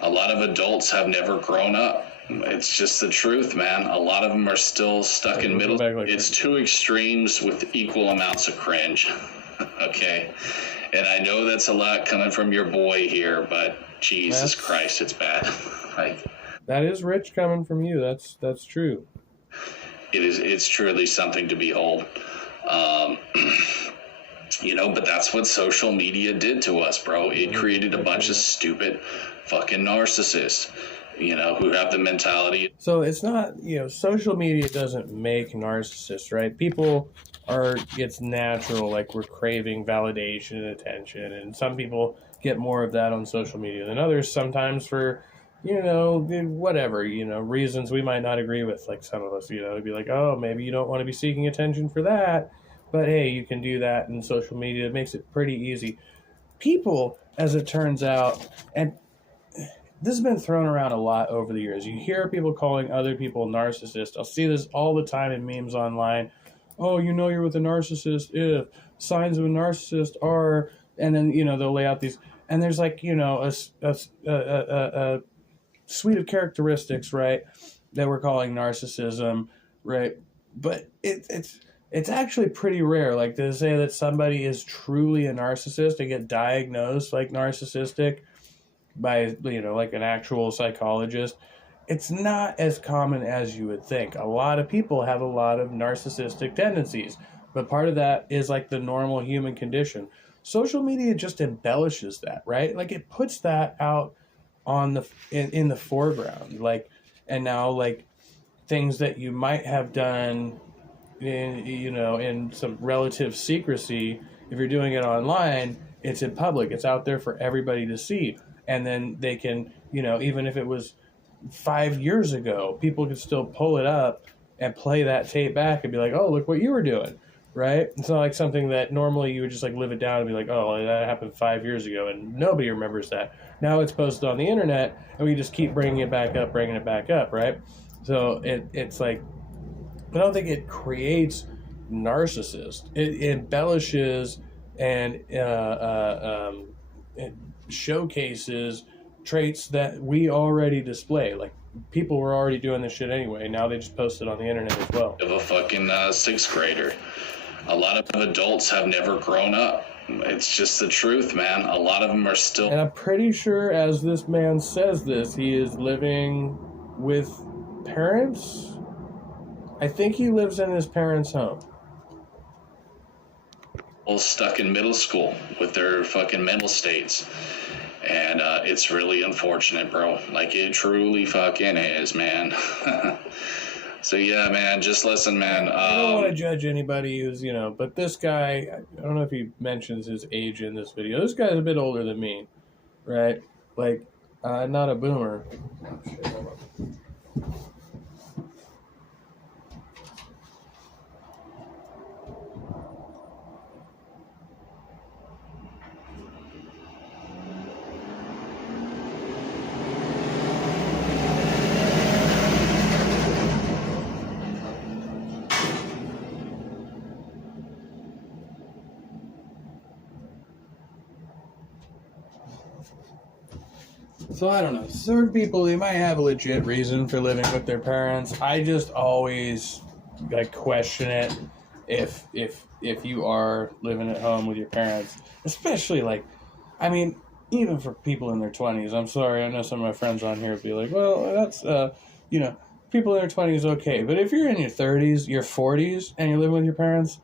A lot of adults have never grown up. It's just the truth, man. A lot of them are still stuck in middle. It's two extremes with equal amounts of cringe. Okay? And I know that's a lot coming from your boy here, but Jesus Christ, it's bad. That is rich coming from you. That's true. It's truly something to behold. But that's what social media did to us, bro. It created a bunch of stupid fucking narcissists, who have the mentality. So it's not, social media doesn't make narcissists, right? It's natural, like we're craving validation and attention, and some people get more of that on social media than others, sometimes for, whatever, reasons we might not agree with, like some of us, it'd be like, oh, maybe you don't want to be seeking attention for that, but hey, you can do that in social media. It makes it pretty easy. People, as it turns out, and this has been thrown around a lot over the years. You hear people calling other people narcissists. I'll see this all the time in memes online. Oh, you're with a narcissist if signs of a narcissist are, and then, they'll lay out these, and there's like, a suite of characteristics, right, that we're calling narcissism, right? But it's actually pretty rare, like to say that somebody is truly a narcissist and get diagnosed like narcissistic by, like an actual psychologist. It's not as common as you would think. A lot of people have a lot of narcissistic tendencies, but part of that is like the normal human condition. Social media just embellishes that, right? Like it puts that out on in the foreground, like, and now like things that you might have done in some relative secrecy, if you're doing it online, it's in public, it's out there for everybody to see. And then they can, even if it was 5 years ago, people could still pull it up and play that tape back and be like, oh, look what you were doing, right? It's not like something that normally you would just like live it down and be like, oh, that happened 5 years ago, and nobody remembers that. Now it's posted on the internet, and we just keep bringing it back up, right? So it's like, I don't think it creates narcissists. It embellishes and it showcases traits that we already display. Like, people were already doing this shit anyway. Now they just post it on the internet as well. Of a fucking sixth grader. A lot of adults have never grown up. It's just the truth, man. A lot of them are still... And I'm pretty sure, as this man says this, he is living with parents. I think he lives in his parents' home. Stuck in middle school with their fucking mental states. And it's really unfortunate, bro. Like, it truly fucking is, man. So, yeah, man, just listen, man. I don't want to judge anybody who's, but this guy, I don't know if he mentions his age in this video. This guy's a bit older than me, right? Like, not a boomer. Oh, shit, hold on. So I don't know. Certain people, they might have a legit reason for living with their parents. I just always question it if you are living at home with your parents, especially even for people in their 20s. I'm sorry, I know some of my friends on here would be like, well, that's people in their 20s, okay, but if you're in your 30s, your 40s, and you're living with your parents,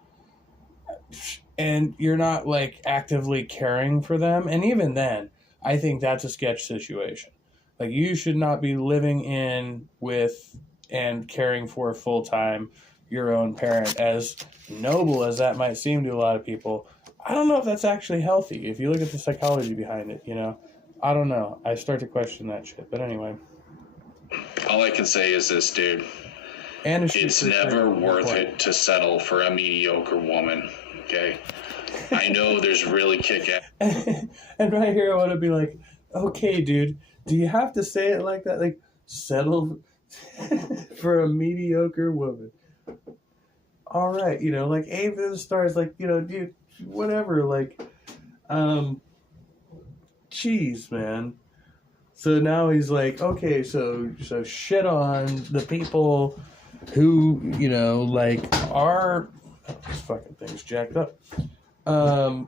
and you're not actively caring for them, and even then, I think that's a sketch situation. Like, you should not be living in with and caring for full-time your own parent, as noble as that might seem to a lot of people. I don't know if that's actually healthy. If you look at the psychology behind it, I don't know. I start to question that shit. But anyway. All I can say is this, dude. And it's never worth it to settle for a mediocre woman, okay? I know there's really kick-ass. And right here I want to be like, okay, dude, do you have to say it like that? Like, settle for a mediocre woman. All right, you know, like, aim for the stars, like, you know, dude, whatever, like, jeez, man. So now he's like, okay, so shit on the people who, you know, like, are, this fucking thing's jacked up. I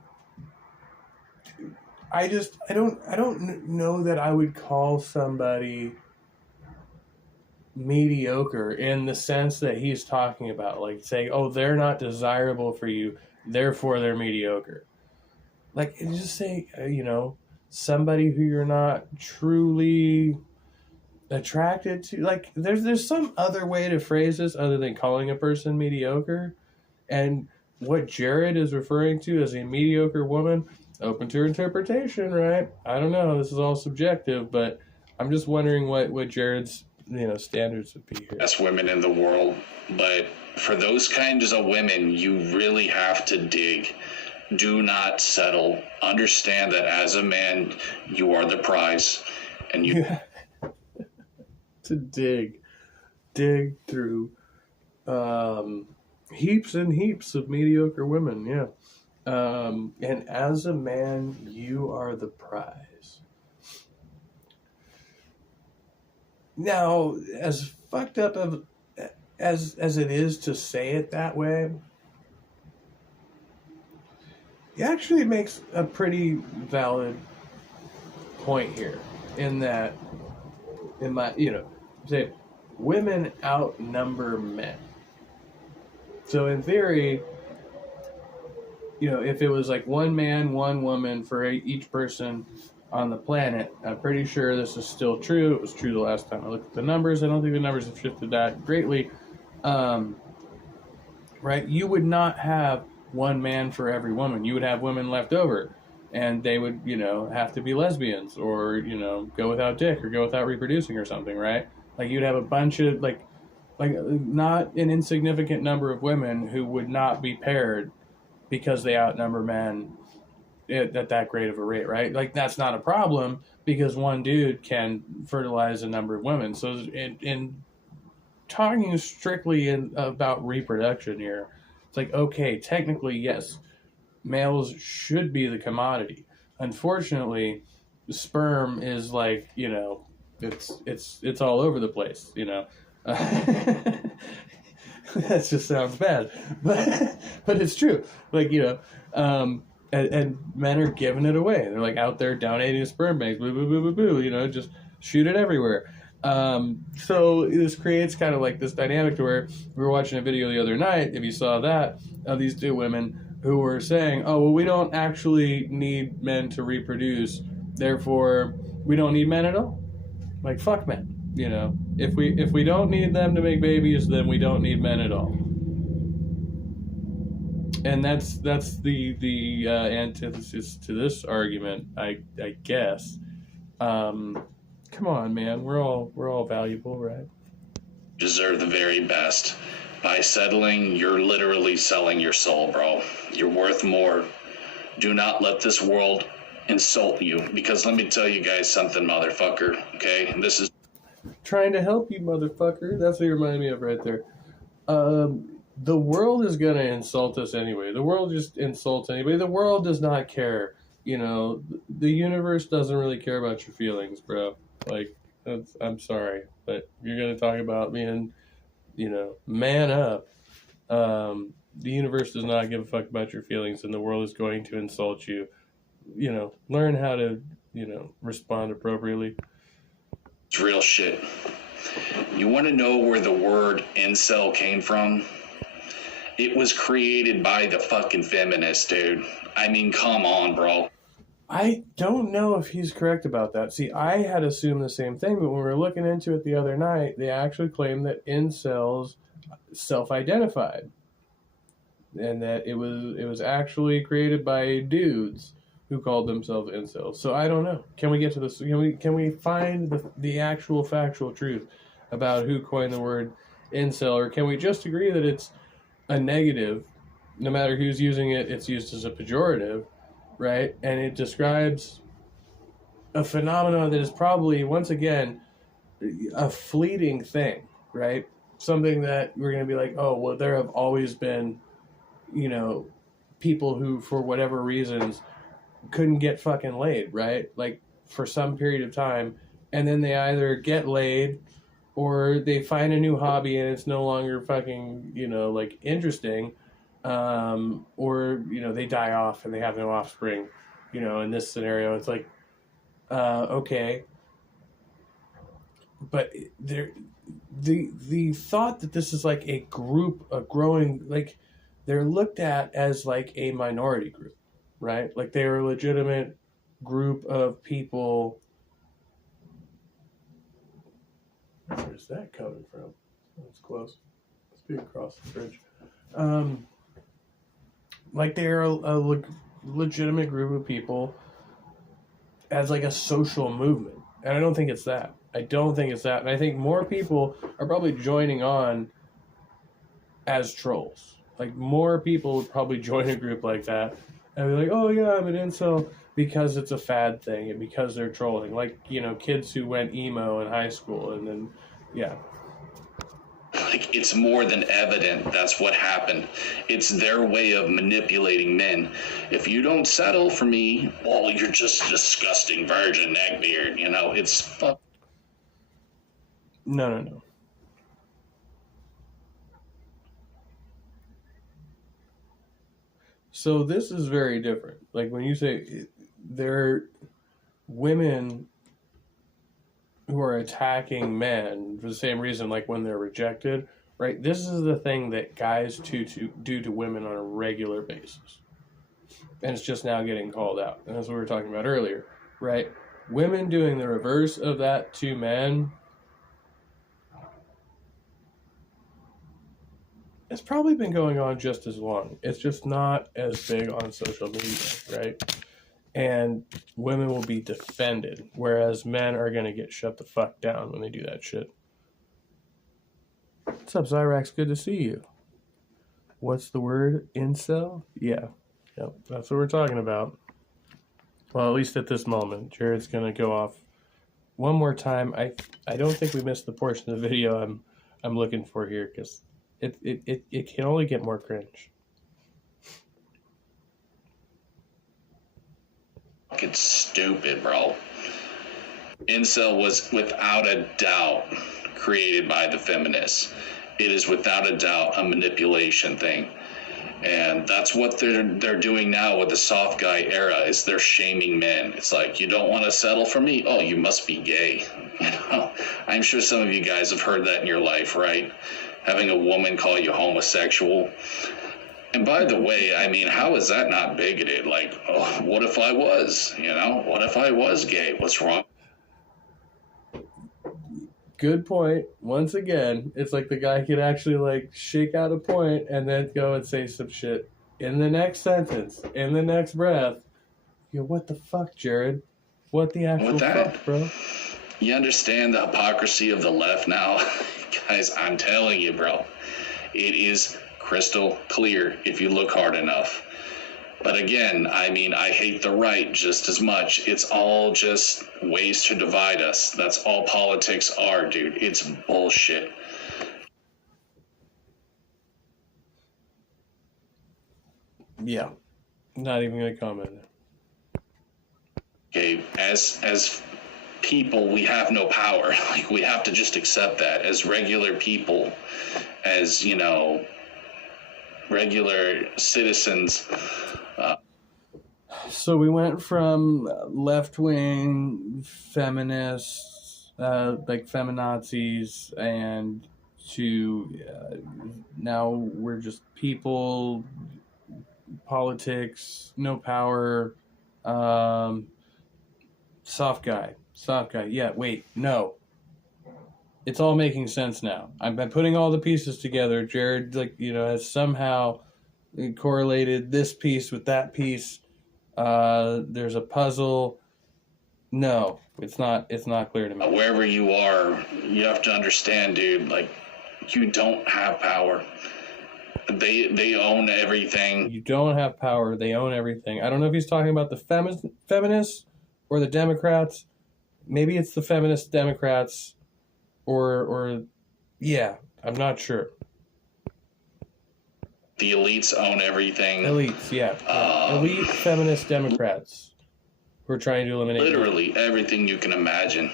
don't know that I would call somebody mediocre in the sense that he's talking about, like saying, oh, they're not desirable for you, therefore they're mediocre. Like, just say, you know, somebody who you're not truly attracted to. Like, there's some other way to phrase this other than calling a person mediocre. And what Jared is referring to as a mediocre woman, open to interpretation, right? I don't know. This is all subjective, but I'm just wondering what Jared's, you know, standards would be here. Best women in the world, but for those kinds of women, you really have to dig. Do not settle. Understand that as a man, you are the prize, and you to dig through heaps and heaps of mediocre women, yeah. And as a man, you are the prize. Now, as fucked up as it is to say it that way, he actually makes a pretty valid point here, in that, in my, you know, say women outnumber men. So in theory, you know, if it was like one man, one woman for each person on the planet, I'm pretty sure this is still true. It was true the last time I looked at the numbers. I don't think the numbers have shifted that greatly. Right? You would not have one man for every woman. You would have women left over, and they would, you know, have to be lesbians, or, you know, go without dick, or go without reproducing or something, right? Like, you'd have a bunch of, like not an insignificant number of women who would not be paired because they outnumber men at that great of a rate, right? Like, that's not a problem because one dude can fertilize a number of women. So in talking strictly about reproduction here, it's like, okay, technically, yes, males should be the commodity. Unfortunately, sperm is like, you know, it's all over the place, you know. That just sounds bad, but it's true. Like, you know, and men are giving it away. They're like out there donating sperm banks, boo, boo, boo, boo, boo, you know, just shoot it everywhere. So this creates kind of like this dynamic to where we were watching a video the other night, if you saw that, of these two women who were saying, oh, well, we don't actually need men to reproduce, therefore we don't need men at all. Like, fuck men. You know, if we don't need them to make babies, then we don't need men at all. And that's the antithesis to this argument, I guess. Come on, man, we're all valuable, right? Deserve the very best. By settling, you're literally selling your soul, bro. You're worth more. Do not let this world insult you, because let me tell you guys something, motherfucker, okay? This is trying to help you, motherfucker. That's what you remind me of right there. The world is going to insult us anyway. The world just insults anybody. The world does not care. You know, the universe doesn't really care about your feelings, bro. Like, I'm sorry, but you're going to talk about being, you know, man up. The universe does not give a fuck about your feelings, and the world is going to insult you. You know, learn how to, you know, respond appropriately. It's real shit. You want to know where the word incel came from? It was created by the fucking feminists, dude. I mean, come on, bro. I don't know if he's correct about that. See, I had assumed the same thing, but when we were looking into it the other night, they actually claimed that incels self-identified, and that it was actually created by dudes who called themselves incels. So I don't know. Can we get to this? Can we find the actual factual truth about who coined the word incel, or can we just agree that it's a negative? No matter who's using it, it's used as a pejorative, right? And it describes a phenomenon that is probably, once again, a fleeting thing, right? Something that we're going to be like, oh, well, there have always been, people who, for whatever reasons, couldn't get fucking laid, right? Like, for some period of time, and then they either get laid or they find a new hobby and it's no longer fucking, interesting, or, they die off and they have no offspring, in this scenario. It's like, okay. But the thought that this is like a group, a growing, like, they're looked at as like a minority group, right? Like they're a legitimate group of people. Where's that coming from? That's close. Let's be across the bridge. Like they're a legitimate group of people as like a social movement. And I don't think it's that. And I think more people are probably joining on as trolls. Like more people would probably join a group like that and be like, oh yeah, I'm an incel, because it's a fad thing and because they're trolling. Like, kids who went emo in high school and then, yeah. Like, it's more than evident that's what happened. It's their way of manipulating men. If you don't settle for me, well, you're just a disgusting virgin neckbeard. It's fuck. No. So this is very different. Like when you say they're women who are attacking men for the same reason, like when they're rejected, right? This is the thing that guys do to women on a regular basis. And it's just now getting called out. And that's what we were talking about earlier, right? Women doing the reverse of that to men, it's probably been going on just as long. It's just not as big on social media, right? And women will be defended, whereas men are going to get shut the fuck down when they do that shit. What's up, Zyrax? Good to see you. What's the word? Incel? Yeah. Yep, that's what we're talking about. Well, at least at this moment. Jared's going to go off one more time. I don't think we missed the portion of the video I'm looking for here, because it can only get more cringe. It's stupid, bro. Incel was without a doubt created by the feminists. It is without a doubt a manipulation thing. And that's what they're doing now with the soft guy era, is they're shaming men. It's like, you don't want to settle for me? Oh, you must be gay. I'm sure some of you guys have heard that in your life, right? Having a woman call you homosexual. And by the way, I mean, how is that not bigoted? Like, oh, what if I was? What if I was gay? What's wrong? Good point. Once again, it's like the guy could actually like shake out a point and then go and say some shit in the next sentence, in the next breath. What the fuck, Jared? What the actual fuck, bro? You understand the hypocrisy of the left now? Guys, I'm telling you, bro. It is crystal clear if you look hard enough. But again, I mean, I hate the right just as much. It's all just ways to divide us. That's all politics are, dude. It's bullshit. Yeah. Not even going to comment. Okay, as people, we have no power. Like, we have to just accept that. As regular people, as, regular citizens. So we went from left-wing feminists, like feminazis, and to now we're just people, politics, no power, soft guy. Yeah, wait, no. It's all making sense now. I've been putting all the pieces together. Jared, has somehow correlated this piece with that piece. There's a puzzle. No, it's not clear to me. Wherever you are, you have to understand, dude, like, You don't have power. They own everything. You don't have power. They own everything. I don't know if he's talking about the feminists or the Democrats. Maybe it's the feminist Democrats or yeah, I'm not sure. The elites own everything. Elites, yeah. Elite feminist Democrats who are trying to eliminate literally everything you can imagine.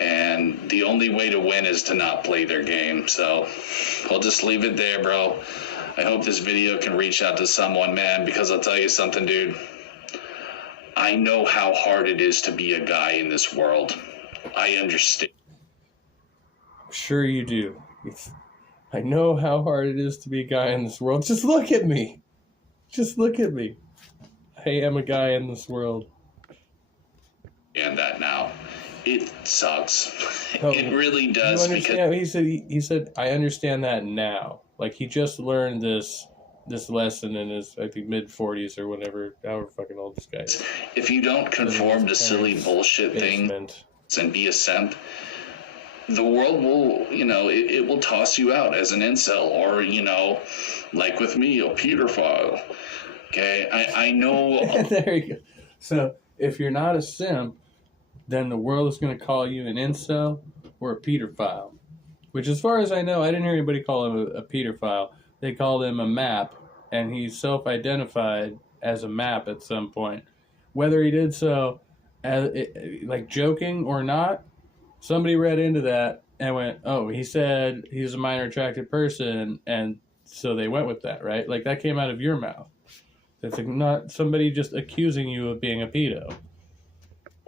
And the only way to win is to not play their game. So I'll just leave it there, bro. I hope this video can reach out to someone, man, because I'll tell you something, dude. I know how hard it is to be a guy in this world. I understand. I'm sure you do. I know how hard it is to be a guy in this world. Just look at me. Just look at me. I am a guy in this world. And that now. It sucks. It really does. Because he said, I understand that now. Like, he just learned this lesson in his, I think, mid-40s or whatever, however fucking old this guy is. If you don't conform to silly bullshit things and be a simp, the world will, it will toss you out as an incel or, like with me, a pedophile. Okay? I know. There you go. So, if you're not a simp, then the world is going to call you an incel or a pedophile. Which, as far as I know, I didn't hear anybody call him a pedophile. They called him a map, and he self-identified as a map at some point. Whether he did so, like joking or not, somebody read into that and went, oh, he said he's a minor attracted person, and so they went with that, right? Like, that came out of your mouth. That's not somebody just accusing you of being a pedo.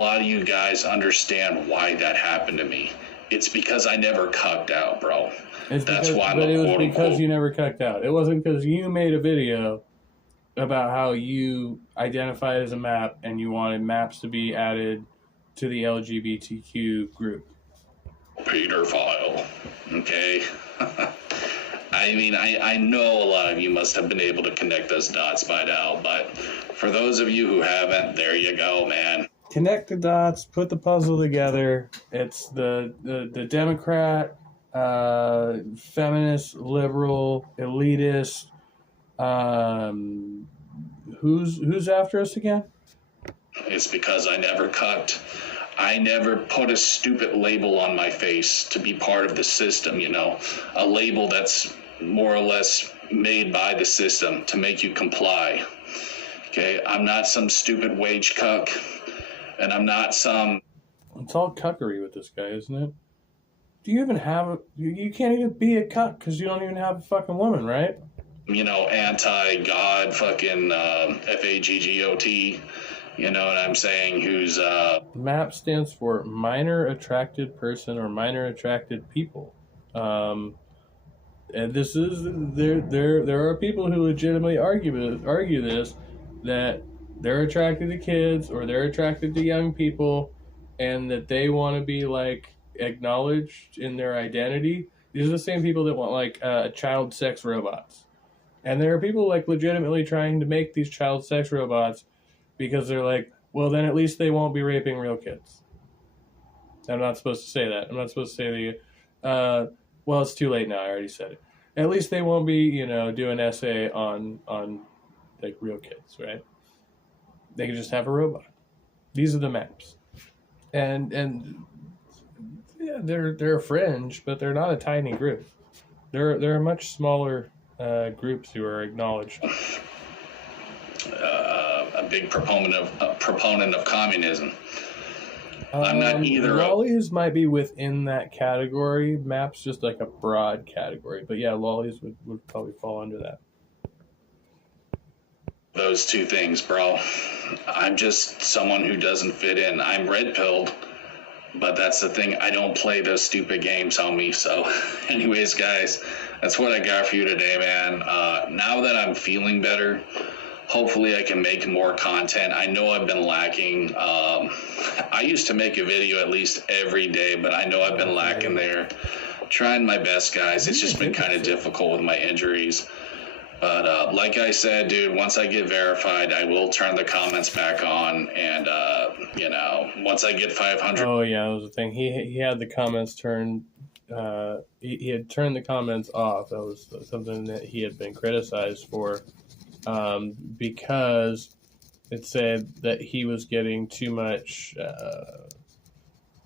A lot of you guys understand why that happened to me. It's because I never cucked out, bro. That's why I'm a quote-unquote. But it was because you never cucked out. It wasn't because you made a video about how you identified as a map and you wanted maps to be added to the LGBTQ group. Pedophile. Okay? I mean, I know a lot of you must have been able to connect those dots by now, but for those of you who haven't, there you go, man. Connect the dots, put the puzzle together. It's the Democrat, feminist, liberal, elitist. Who's after us again? It's because I never cucked. I never put a stupid label on my face to be part of the system, a label that's more or less made by the system to make you comply. Okay, I'm not some stupid wage cuck. And I'm not some... It's all cuckery with this guy, isn't it? Do you even have... You can't even be a cuck because you don't even have a fucking woman, right? Anti-God fucking FAGGOT. You know what I'm saying? Who's... MAP stands for Minor Attracted Person or Minor Attracted People. And this is... There are people who legitimately argue this, that... they're attracted to kids or they're attracted to young people and that they want to be like acknowledged in their identity. These are the same people that want like child sex robots. And there are people like legitimately trying to make these child sex robots because they're like, well, then at least they won't be raping real kids. I'm not supposed to say that. I'm not supposed to say well, it's too late now. I already said it. At least they won't be, do an essay on like real kids, right? They can just have a robot. These are the maps, and yeah, they're a fringe, but they're not a tiny group. They're a much smaller groups who are acknowledged. A big proponent of communism. I'm not either. Lollies might be within that category. Maps just like a broad category, but yeah, lollies would probably fall under that. Those two things, bro. I'm just someone who doesn't fit in. I'm red-pilled, but that's the thing. I don't play those stupid games, homie. So anyways, guys, that's what I got for you today, man. Now that I'm feeling better, hopefully I can make more content. I know I've been lacking. I used to make a video at least every day, but I know I've been lacking there. Trying my best, guys. It's just been kind of difficult with my injuries. But like I said, dude, once I get verified, I will turn the comments back on. And, once I get 500... Oh, yeah, that was the thing. He had the comments turned he had turned the comments off. That was something that he had been criticized for, because it said that he was getting too much,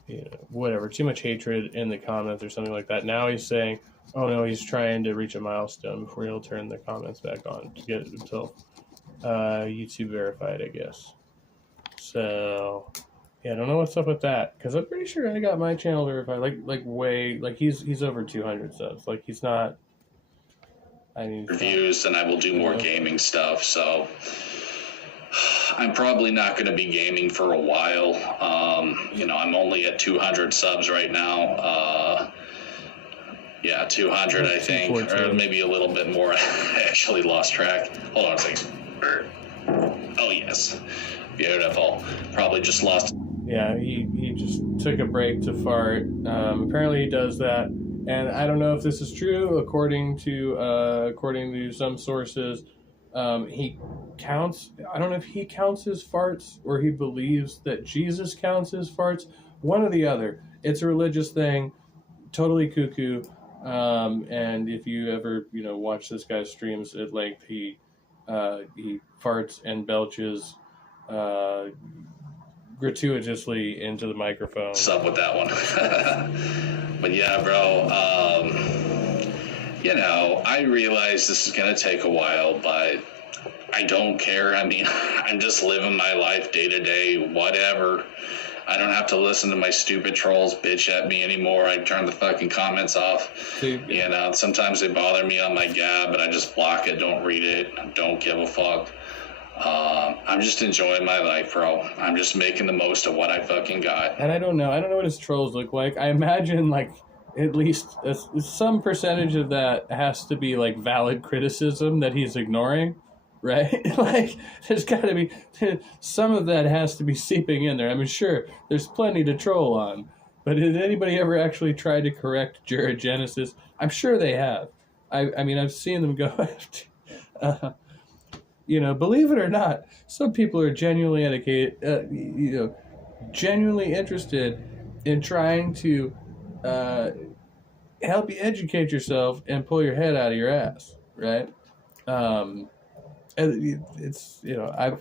too much hatred in the comments or something like that. Now he's saying, oh no, he's trying to reach a milestone before he'll turn the comments back on to get it until YouTube verified, I guess. So, yeah, I don't know what's up with that, because I'm pretty sure I got my channel verified. He's over 200 subs. Like, he's not. Reviews, and I will do more gaming stuff. So I'm probably not going to be gaming for a while. I'm only at 200 subs right now. 200, I think, or maybe a little bit more. I actually lost track. Hold on a second. Oh, yes. Beautiful. Probably just lost. Yeah, he just took a break to fart. Apparently he does that. And I don't know if this is true. According to some sources, he counts. I don't know if he counts his farts or he believes that Jesus counts his farts. One or the other. It's a religious thing. Totally cuckoo. And if you ever watch this guy's streams at length, he farts and belches gratuitously into the microphone. What's up with that one? But yeah, bro, I realize this is going to take a while, but I don't care. I mean, I'm just living my life day to day, whatever. I don't have to listen to my stupid trolls bitch at me anymore. I turn the fucking comments off. Sometimes they bother me on my Gab, but I just block it, don't read it, don't give a fuck. I'm just enjoying my life, bro. I'm just making the most of what I fucking got. And I don't know what his trolls look like. I imagine at least some percentage of that has to be valid criticism that he's ignoring, right? There's got to be some of that has to be seeping in there. I mean, sure, there's plenty to troll on, but did anybody ever actually try to correct Jared Genesis? I'm sure they have. I mean, I've seen them go after. Believe it or not, some people are genuinely educated, genuinely interested in trying to help you educate yourself and pull your head out of your ass, right? It's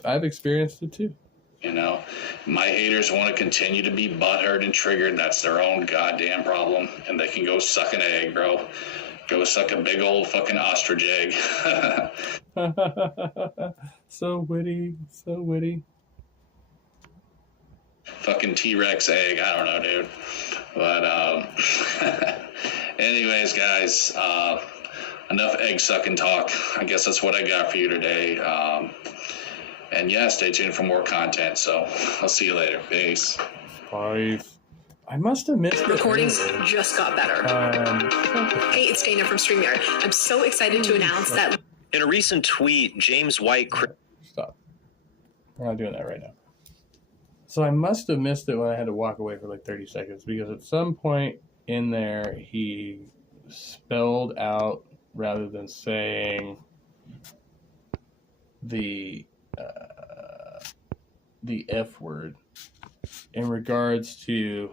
I've experienced it too. My haters want to continue to be butthurt and triggered. That's their own goddamn problem, and they can go suck an egg, bro. Go suck a big old fucking ostrich egg. So witty. Fucking T-Rex egg. I don't know, dude. But anyways, guys, enough egg sucking talk. I guess that's what I got for you today. And yeah, stay tuned for more content. So I'll see you later. Peace. Bye. I must have missed it. Recordings just got better. Hey, it's Dana from StreamYard. I'm so excited to announce that. In a recent tweet, James White... Stop. We're not doing that right now. So I must have missed it when I had to walk away for 30 seconds, because at some point in there, he spelled out, rather than saying the F word, in regards to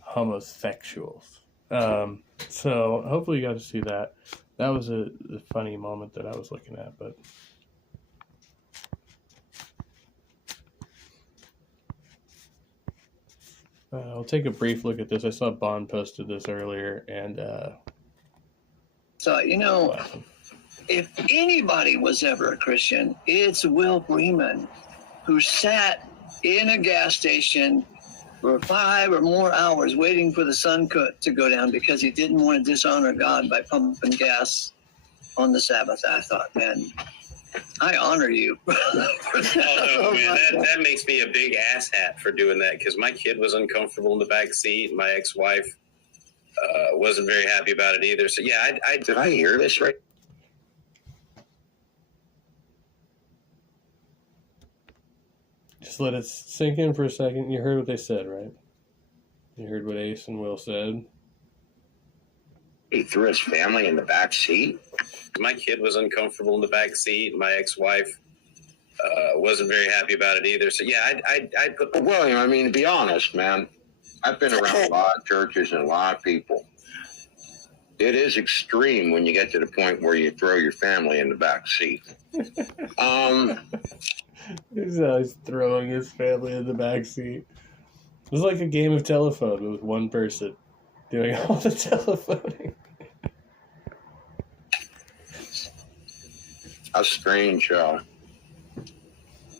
homosexuals. So hopefully you got to see that. That was a funny moment that I was looking at, but I'll take a brief look at this. I saw Bond posted this earlier, and so if anybody was ever a Christian, it's Will Freeman, who sat in a gas station for 5 or more hours waiting for the sun to go down because he didn't want to dishonor God by pumping gas on the Sabbath. I thought, man, I honor you. Oh, no, man, that makes me a big asshat for doing that, because my kid was uncomfortable in the back seat. My ex-wife wasn't very happy about it either. So, yeah, did I hear this right? Just let it sink in for a second. You heard what they said, right? You heard what Ace and Will said. He threw his family in the back seat. My kid was uncomfortable in the back seat. My ex-wife wasn't very happy about it either. So yeah, I'd put. William, I mean, to be honest, man, I've been around a lot of churches and a lot of people. It is extreme when you get to the point where you throw your family in the back seat. He's always throwing his family in the back seat. It was like a game of telephone with one person doing all the telephoning. That's strange.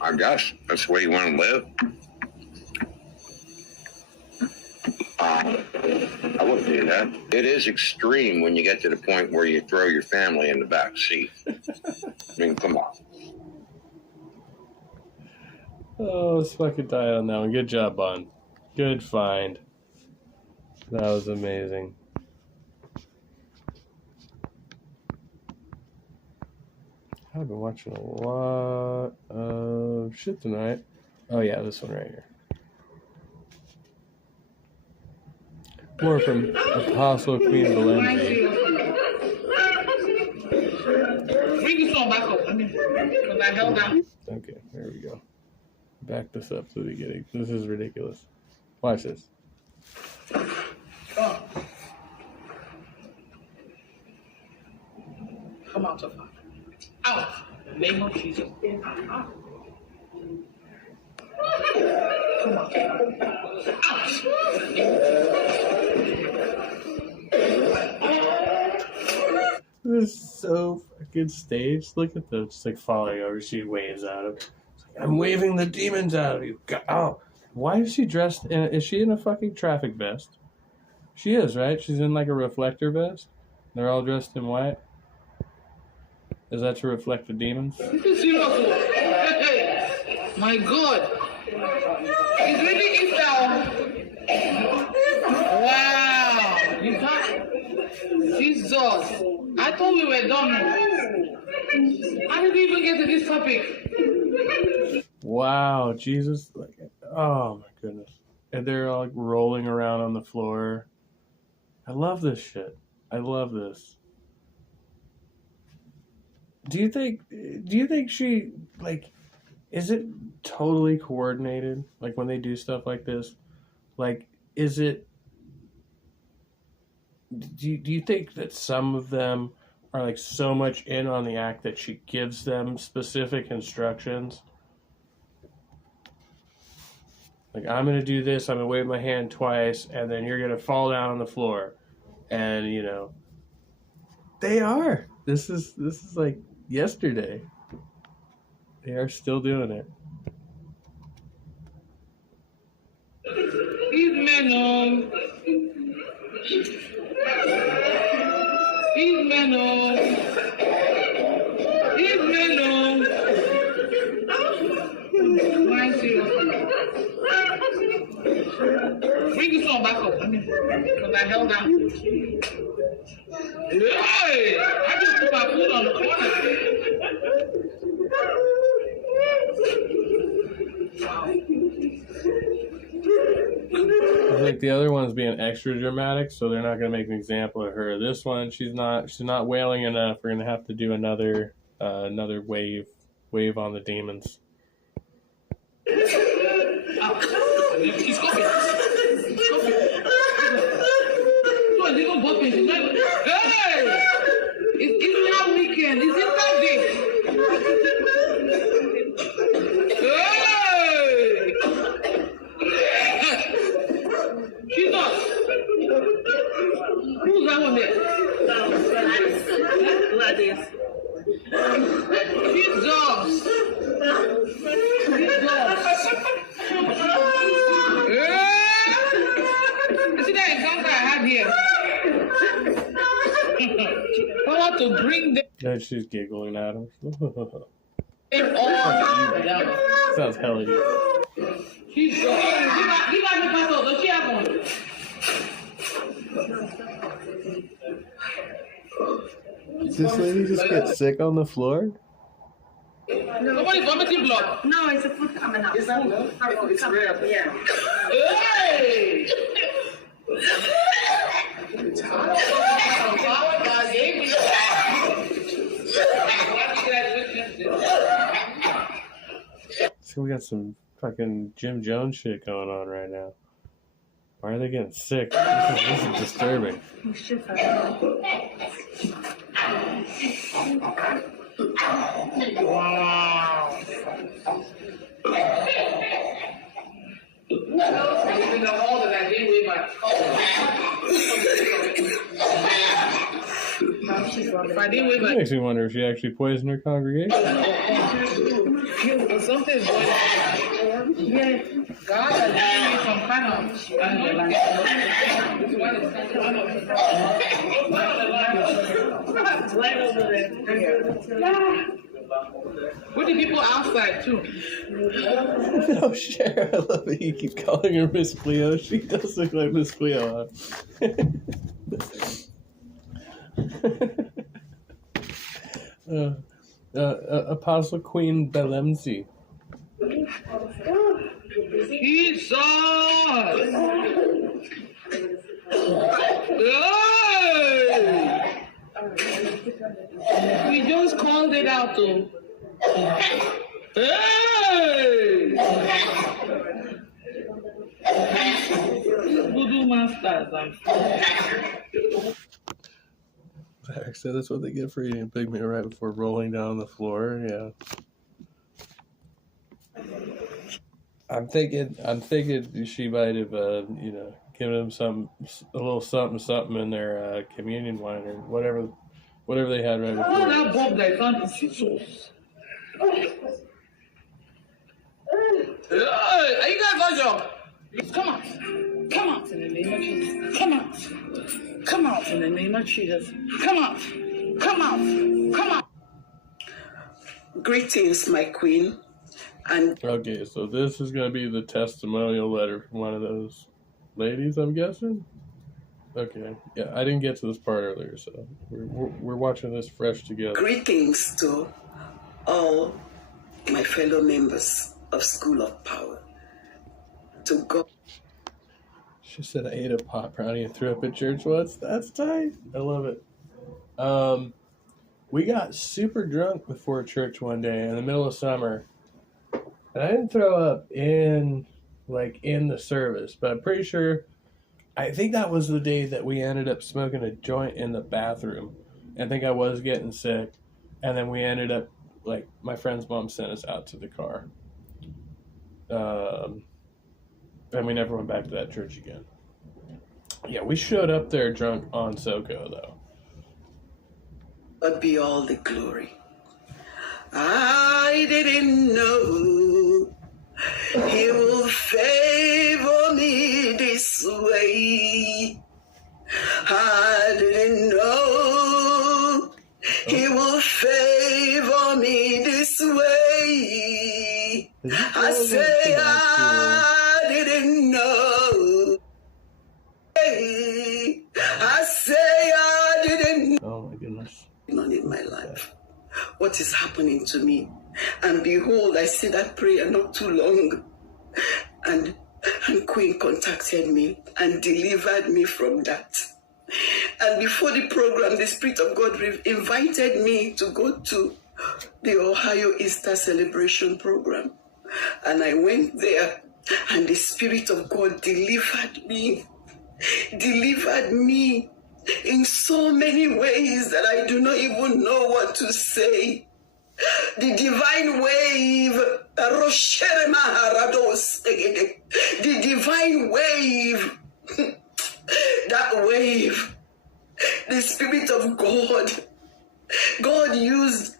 I guess that's the way you want to live. I wouldn't do that. It is extreme when you get to the point where you throw your family in the back seat. I mean, come on. Oh, let's fucking die on that one. Good job, Bond. Good find. That was amazing. I've been watching a lot of shit tonight. Oh yeah, this one right here. More from Apostle Queen Valenzi. Bring this one back up. Because I held down. Okay, there we go. Back this up to the beginning. This is ridiculous. Watch this. Oh. Come out of her. Out. In the name of Jesus. Out. Come on. Out. This is so fucking staged. Look at them, just like falling over. She waves at him. Like, I'm waving the demons out of you. Oh, why is she dressed in? Is she in a fucking traffic vest? She is, right? She's in like a reflector vest. They're all dressed in white. Is that to reflect the demons? This is serious. My God. It's really Easter. Wow. You can't. Jesus. I thought we were done. How did we even get to this topic? Wow, Jesus. Like, oh my goodness. And they're all like rolling around on the floor. I love this shit. I love this. Do you think she, like, is it totally coordinated? Like, when they do stuff like this? Like, is it, do you think that some of them are, like, so much in on the act that she gives them specific instructions? Like, I'm going to do this, I'm going to wave my hand twice, and then you're going to fall down on the floor. And, you know, they are. This is like yesterday. They are still doing it. These men on. These men on. These men on. Why serious? Bring this one back up. Because I held down. Hey! I just put my foot on the corner. I think the other one's being extra dramatic, so they're not going to make an example of her. This one, she's not wailing enough. We're going to have to do another wave on the demons. He's coughing. Hey! It's not weekend. It's not day. Hey! Jesus! Who's that one there? Gladys. Jesus! See that encounter I had here? I want to bring them And she's giggling at him. all down. Sounds hella evil. She's give her the pastor. Does she have one? Did this lady just get sick on the floor? Somebody's vomiting blood. No, it's a food coming up. Is that blood? Oh, it's real. Yeah. Hey! So we got some fucking Jim Jones shit going on right now. Why are they getting sick? This is disturbing. Wow. In the hall that I did with my It makes me wonder if she actually poisoned her congregation. Something's going on. Yeah. God has given me some kind of with the people outside too. Oh, Cher, I love it. You keep calling her Miss Cleo. She does look like Miss Cleo. Apostle Queen Belemzi. Jesus! We just called it out too. Hey! Voodoo masters. Zach said that's what they get for eating a pig meat right before rolling down the floor. Yeah. I'm thinking she might have, given them a little something in their communion wine or whatever they had right before. Oh, that Bob that is on scissors. Hey, are you guys on job? Come out. Come out in the name of Jesus. Come out. Come out in the name of Jesus. Come out. Come out. Come out. Greetings, my queen. And okay, so this is going to be the testimonial letter from one of those ladies, I'm guessing? Okay, yeah, I didn't get to this part earlier, so we're watching this fresh together. Greetings to all my fellow members of School of Power. To God. She said I ate a pot brownie and threw up at church once. That's tight. I love it. We got super drunk before church one day in the middle of summer. And I didn't throw up in the service, but I'm pretty sure, I think that was the day that we ended up smoking a joint in the bathroom. I think I was getting sick. And then we ended up, my friend's mom sent us out to the car. And we never went back to that church again. Yeah, we showed up there drunk on SoCo, though. But be all the glory. I didn't know he will favor me this way. I didn't know he will favor me this way. I say I didn't know. I say I didn't know. Oh my goodness. None in my life. What is happening to me? And behold, I said that prayer not too long. And Queen contacted me and delivered me from that. And before the program, the Spirit of God invited me to go to the Ohio Easter celebration program. And I went there, and the Spirit of God delivered me in so many ways that I do not even know what to say. The divine wave, the divine wave, that wave, the Spirit of God used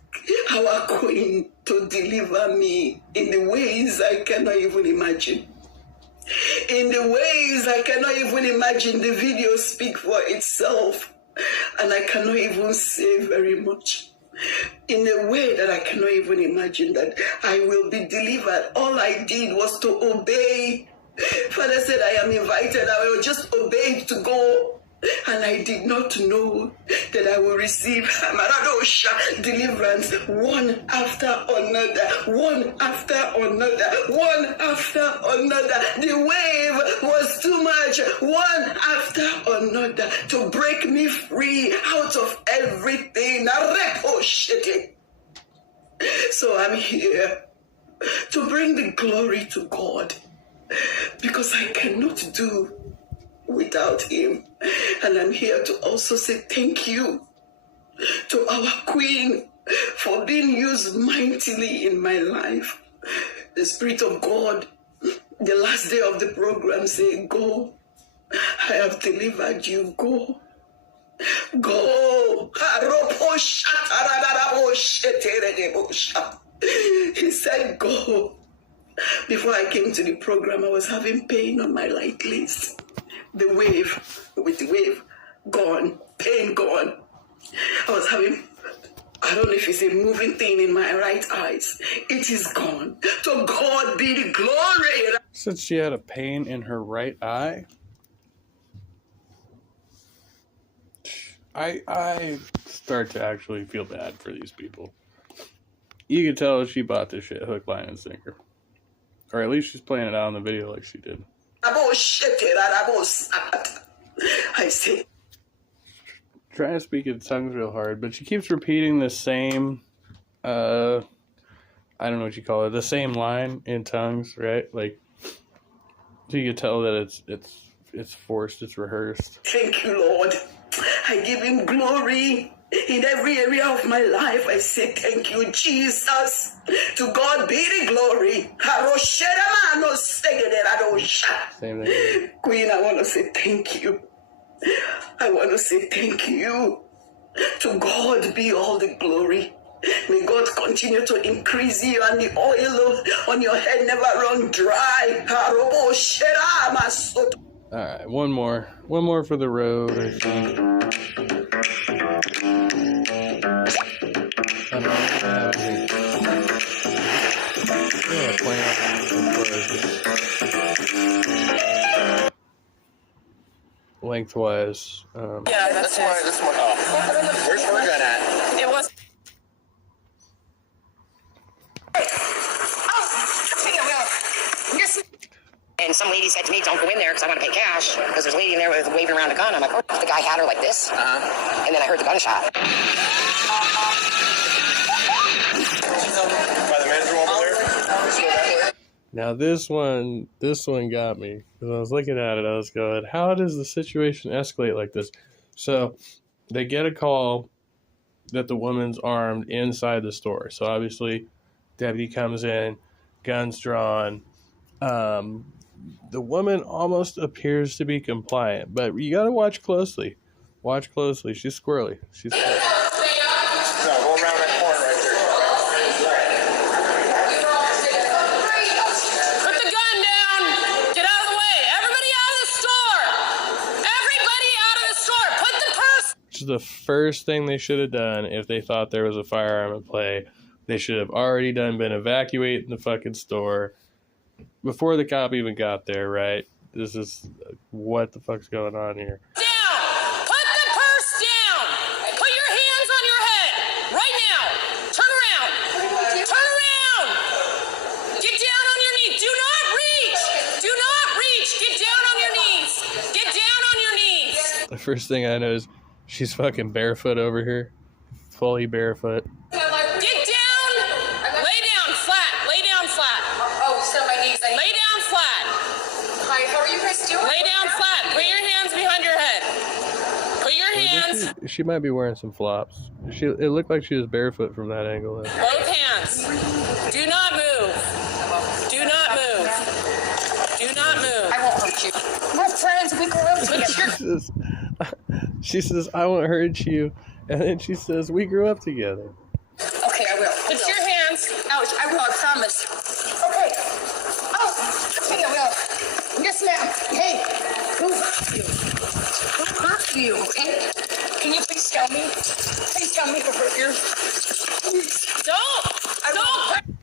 our Queen to deliver me in the ways I cannot even imagine. In the ways I cannot even imagine. The video speaks for itself, and I cannot even say very much. In a way that I cannot even imagine that I will be delivered. All I did was to obey. Father said, I am invited. I will just obey to go. And I did not know that I will receive deliverance one after another, one after another, one after another. The wave was too much, one after another, to break me free out of everything. So I'm here to bring the glory to God, because I cannot do without him. And I'm here to also say thank you to our Queen for being used mightily in my life. The Spirit of God, the last day of the program, said, go. I have delivered you. Go. Go. He said, go. Before I came to the program, I was having pain on my right list. The wave, with the wave gone, pain gone. I was having, I don't know if it's a moving thing in my right eyes. It is gone. To God be the glory. Said she had a pain in her right eye. I start to actually feel bad for these people. You can tell she bought this shit hook, line, and sinker. Or at least she's playing it out on the video like she did. I say. Trying to speak in tongues real hard, but she keeps repeating the same, I don't know what you call it, the same line in tongues, right? Like, so you can tell that it's forced, it's rehearsed. Thank you, Lord. I give him glory in every area of my life. I say thank you, Jesus. To God be the glory. Same thing. Queen, I want to say thank you. I want to say thank you. To God be all the glory. May God continue to increase you and the oil on your head never run dry. Alright, one more for the road, I think. I don't have any. Lengthwise. Yeah, that's one. Oh. Where's her gun at? It was. And some lady said to me, don't go in there because I want to pay cash because there's a lady in there waving around a gun. I'm like, oh, the guy had her like this. And then I heard the gunshot. By the men's room over there? Now this one got me because I was looking at it. I was going, how does the situation escalate like this? So they get a call that the woman's armed inside the store. So obviously, deputy comes in, guns drawn. The woman almost appears to be compliant, but you got to watch closely. Watch closely. She's squirrely. She's squirrely. No, go around that corner right there. Put the gun down. Get out of the way. Everybody out of the store. Everybody out of the store. Put the purse. Which is the first thing they should have done if they thought there was a firearm in play. They should have already been evacuating the fucking store before the cop even got there, right? This is what the fuck's going on here. Down. Put the purse down. Put your hands on your head. Right now. Turn around. Turn around. Get down on your knees. Do not reach. Do not reach. Get down on your knees. Get down on your knees. The first thing I know is she's fucking barefoot over here. Fully barefoot. Get down. Lay down flat. Lay down flat. Oh, sit on my knees. Lay down flat. Hi, how are you guys doing? Lay down flat. Put your hands behind your head. Put your hands. She might be wearing some flops. It looked like she was barefoot from that angle. Both hands. Do not move. Do not move. Do not move. I won't hurt you. We're friends. We grew up together. She says, I won't hurt you. And then she says, we grew up together. Okay, I will. Put your hands. Ouch, I will, I promise. Okay. Oh, okay, I will. Yes, ma'am. Hey, who hurt you? Who hurt you, okay? Can you please tell me? Please tell me who hurt you. Don't.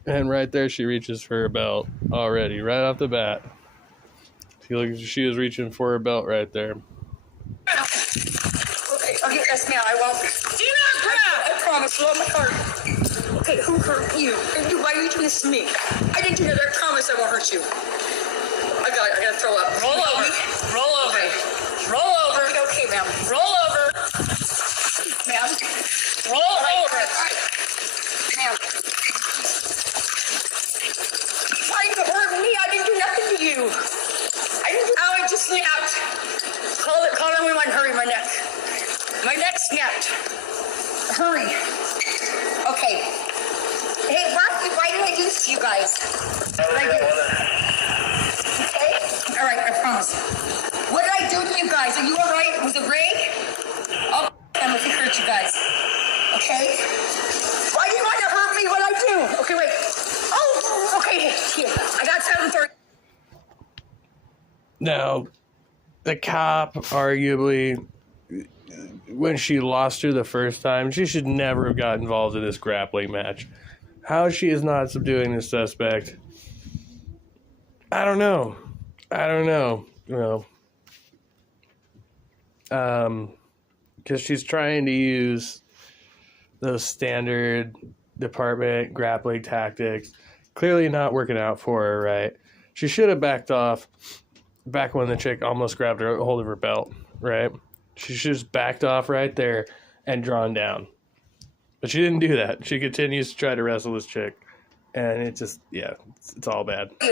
And right there, she reaches for her belt already, right off the bat. She was reaching for her belt right there. Okay, yes, ma'am, I won't. Do not grab. I promise, with all my heart. Okay, who hurt you? And why are you doing this to me? I didn't do that. I promise I won't hurt you. I gotta throw up. Roll over. Roll over. Okay. Roll over. Okay, ma'am. Roll over. Ma'am. Roll over. Ma'am. Why you hurt me? I didn't do nothing to you. I just snapped. Okay. Hey, why did I do this to you guys? What did I do? Okay? All right, I promise. What did I do to you guys? Are you all right? Was it Ray? Oh, I'm gonna hurt you guys. Okay? Why do you want to hurt me? What did I do? Okay, wait. Oh, okay. Here. I got 730. Now, the cop, arguably, when she lost her the first time, she should never have got involved in this grappling match. How she is not subduing the suspect, I don't know. Because she's trying to use those standard department grappling tactics. Clearly not working out for her, right? She should have backed off back when the chick almost grabbed her hold of her belt, right? She should have just backed off right there and drawn down. But she didn't do that. She continues to try to wrestle this chick. And it just, yeah, it's all bad. Okay,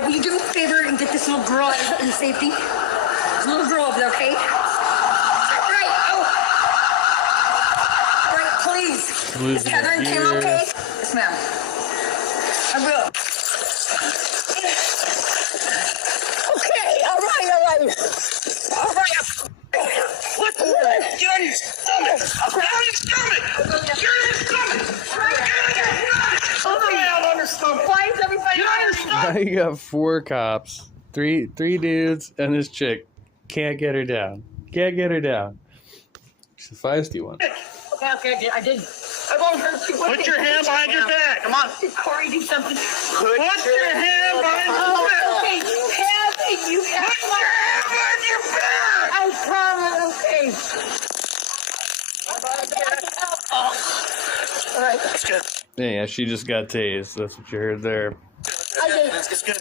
will you do me a favor and get this little girl out in safety? This little girl over there, okay? Right, oh. Right, please. Is Heather and Kim okay? Yes, ma'am. I will. Okay, all right. What the heck? Get on your stomach! Get on your stomach! Why is everybody Now you got 4 cops, three dudes, and this chick. Can't get her down. She's a feisty one. Okay, I did. I won't hurt you. Put your hand behind your back. Come on. Did Corey do something? Put your hand behind your back. Okay, you have Put your hand behind your back. I promise, okay. All right. That's good. Yeah, she just got tased. That's what you heard there. I did. That's good.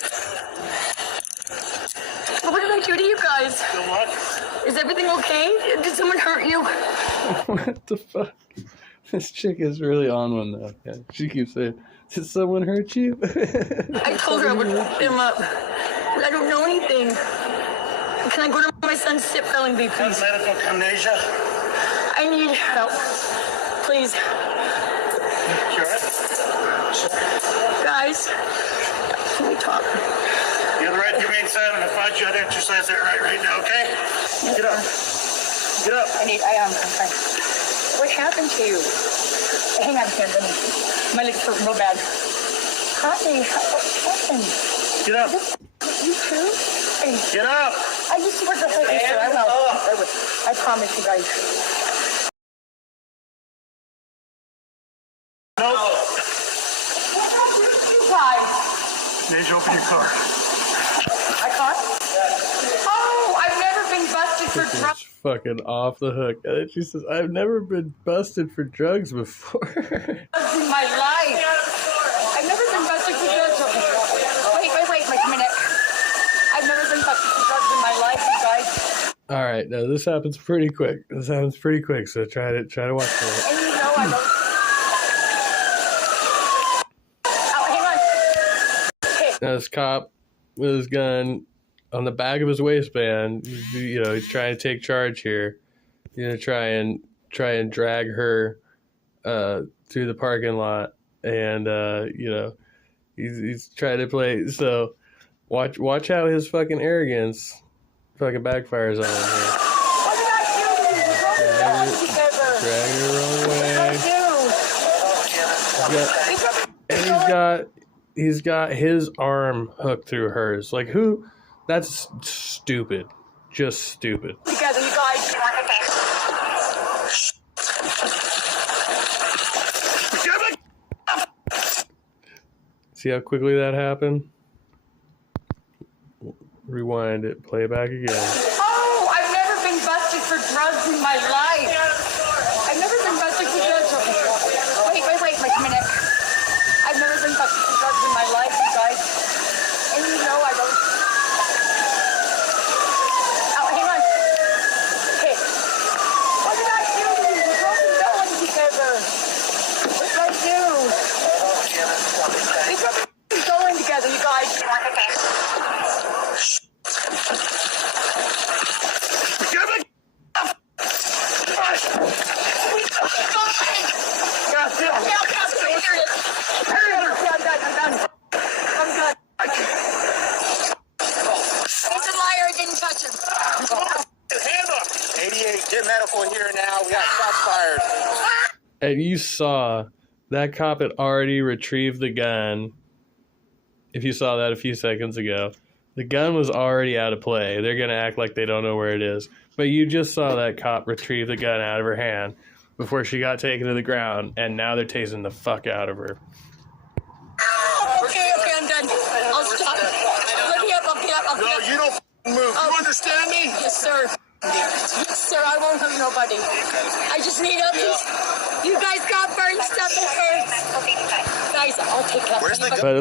What did I do to you guys? Good luck. Is everything okay? Did someone hurt you? What the fuck? This chick is really on one though. Yeah, she keeps saying, "Did someone hurt you?" I told her I would look him up. I don't know anything. Can I go to my son's SIP spelling bee, please? Medical amnesia. I need help. Please. Sure. Guys, can we talk? You have the right to remain silent. If I should exercise that right now, okay? Get up. Get up. I'm fine. What happened to you? Hang on, Ken. My legs hurt real bad. Honey, what happened? Get up. You too? Hey. Get up. I just worked the whole day, sir. I will. I promise you guys. No. You guys. Neja, open your car. I caught? Oh, I've never been busted for drugs. Fucking off the hook. And then she says, "I've never been busted for drugs before." In my life. I've never been busted for drugs. Wait, like a minute. I've never been busted for drugs in my life, you guys. All right, now this happens pretty quick. So try to watch for it. And you know I don't. Oh, hang on. Okay. Now this cop with his gun on the back of his waistband, he's trying to take charge here. He's gonna try and drag her through the parking lot, and he's trying to play. So watch how his fucking arrogance fucking backfires on him here. Drag her the wrong way. And he's got his arm hooked through hers. Like, who? That's stupid. Just stupid. Together, you guys. See how quickly that happened? Rewind it. Play it back again. Oh, I've never been busted for drugs in my life. I've never been busted for drugs. Wait, like a minute. I've never been busted for drugs in my life, you guys. And you know I don't. Oh, hang on. Okay. What did I do? We're both going together. What did I do? We're going together, you guys. now. We got shots fired. And you saw that cop had already retrieved the gun. If you saw that a few seconds ago, the gun was already out of play. They're going to act like they don't know where it is. But you just saw that cop retrieve the gun out of her hand before she got taken to the ground, and now they're tasing the fuck out of her. Okay, I'm done. I'll stop. Let me up. No, you don't move. You understand me? Yes, sir. Yes, sir, I won't hurt nobody. I just need a piece. You guys got burned stuff that hurts. Guys, I'll take that. Where's the gun? But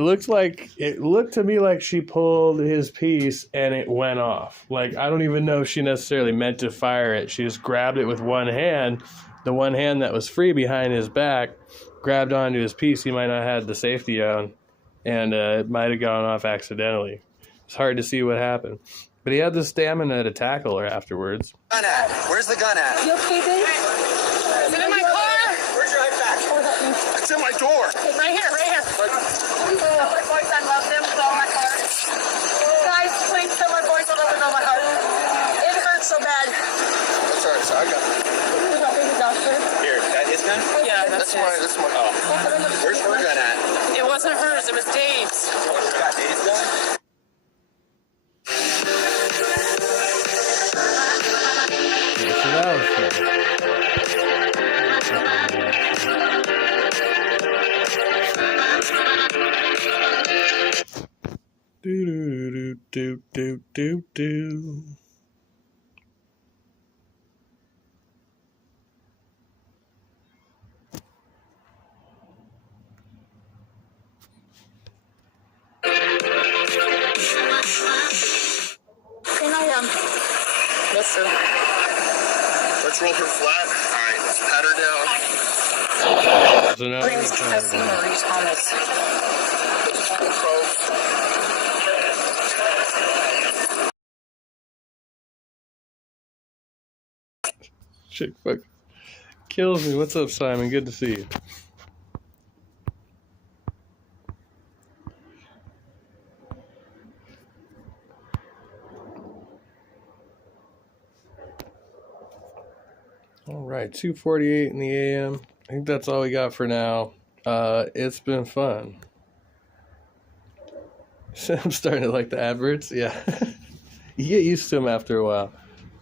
it looked to me like she pulled his piece and it went off. Like, I don't even know if she necessarily meant to fire it. She just grabbed it with one hand. The one hand that was free behind his back grabbed onto his piece. He might not have had the safety on, and it might have gone off accidentally. It's hard to see what happened. But he had the stamina to tackle her afterwards. Gun at? Where's the gun at? You okay, babe? Is it in my car? Where's your back? It's in my door. Right here. Boys, I love them with all my heart. Guys, please tell my boys I love them with all my heart. It hurts so bad. That's all right, so I got it. Here, that his gun? Yeah, that's mine. That's mine. Oh. Where's her gun at? It wasn't hers. It was Dave's. You got Dave's gun? So that was fun. Do. Can I, yes, sir. Let's roll her flat. All right, let's pat her down. So now My name is Cassie Marie Thomas. Chick fuck kills me. What's up, Simon? Good to see you. All right, 2:48 in the AM. I think that's all we got for now. It's been fun. I'm starting to like the adverts. Yeah, you get used to them after a while.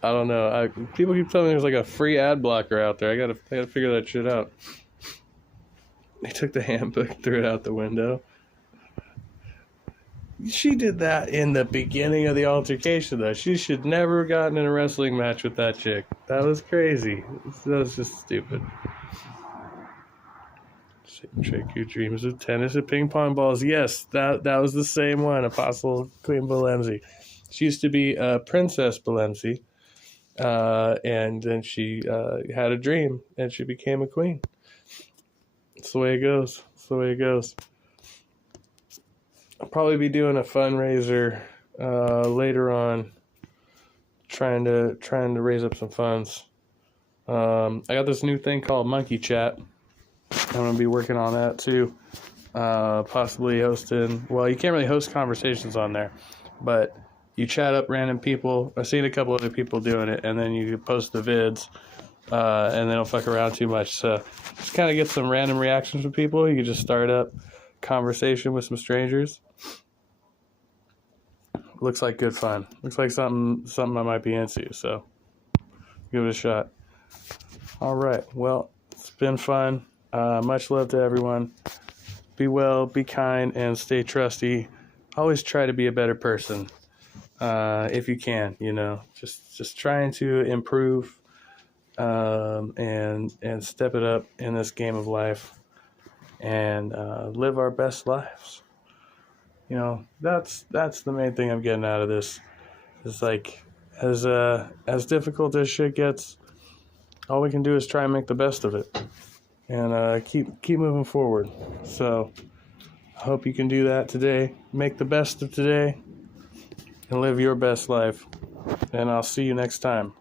I don't know. People keep telling me there's like a free ad blocker out there. I gotta figure that shit out. They took the handbook, threw it out the window. She did that in the beginning of the altercation, though. She should never have gotten in a wrestling match with that chick. That was crazy. That was just stupid. Shake your dreams of tennis and ping pong balls. Yes, that was the same one. Apostle Queen Balenzi. She used to be Princess Balenzi, and then she had a dream, and she became a queen. That's the way it goes. That's the way it goes. I'll probably be doing a fundraiser later on, trying to raise up some funds. I got this new thing called Monkey Chat. I'm going to be working on that too. Possibly hosting. Well, you can't really host conversations on there, but you chat up random people. I've seen a couple other people doing it, and then you post the vids, and they don't fuck around too much. So just kind of get some random reactions from people. You can just start up conversation with some strangers. Looks like good fun. Looks like something I might be into. So give it a shot. All right. Well, it's been fun. Much love to everyone. Be well, be kind, and stay trusty. Always try to be a better person, if you can. You know, just trying to improve, and step it up in this game of life, and live our best lives. You know, that's the main thing I'm getting out of this. It's like, as difficult as shit gets, all we can do is try and make the best of it, and keep moving forward. So I hope you can do that today. Make the best of today and live your best life. And I'll see you next time.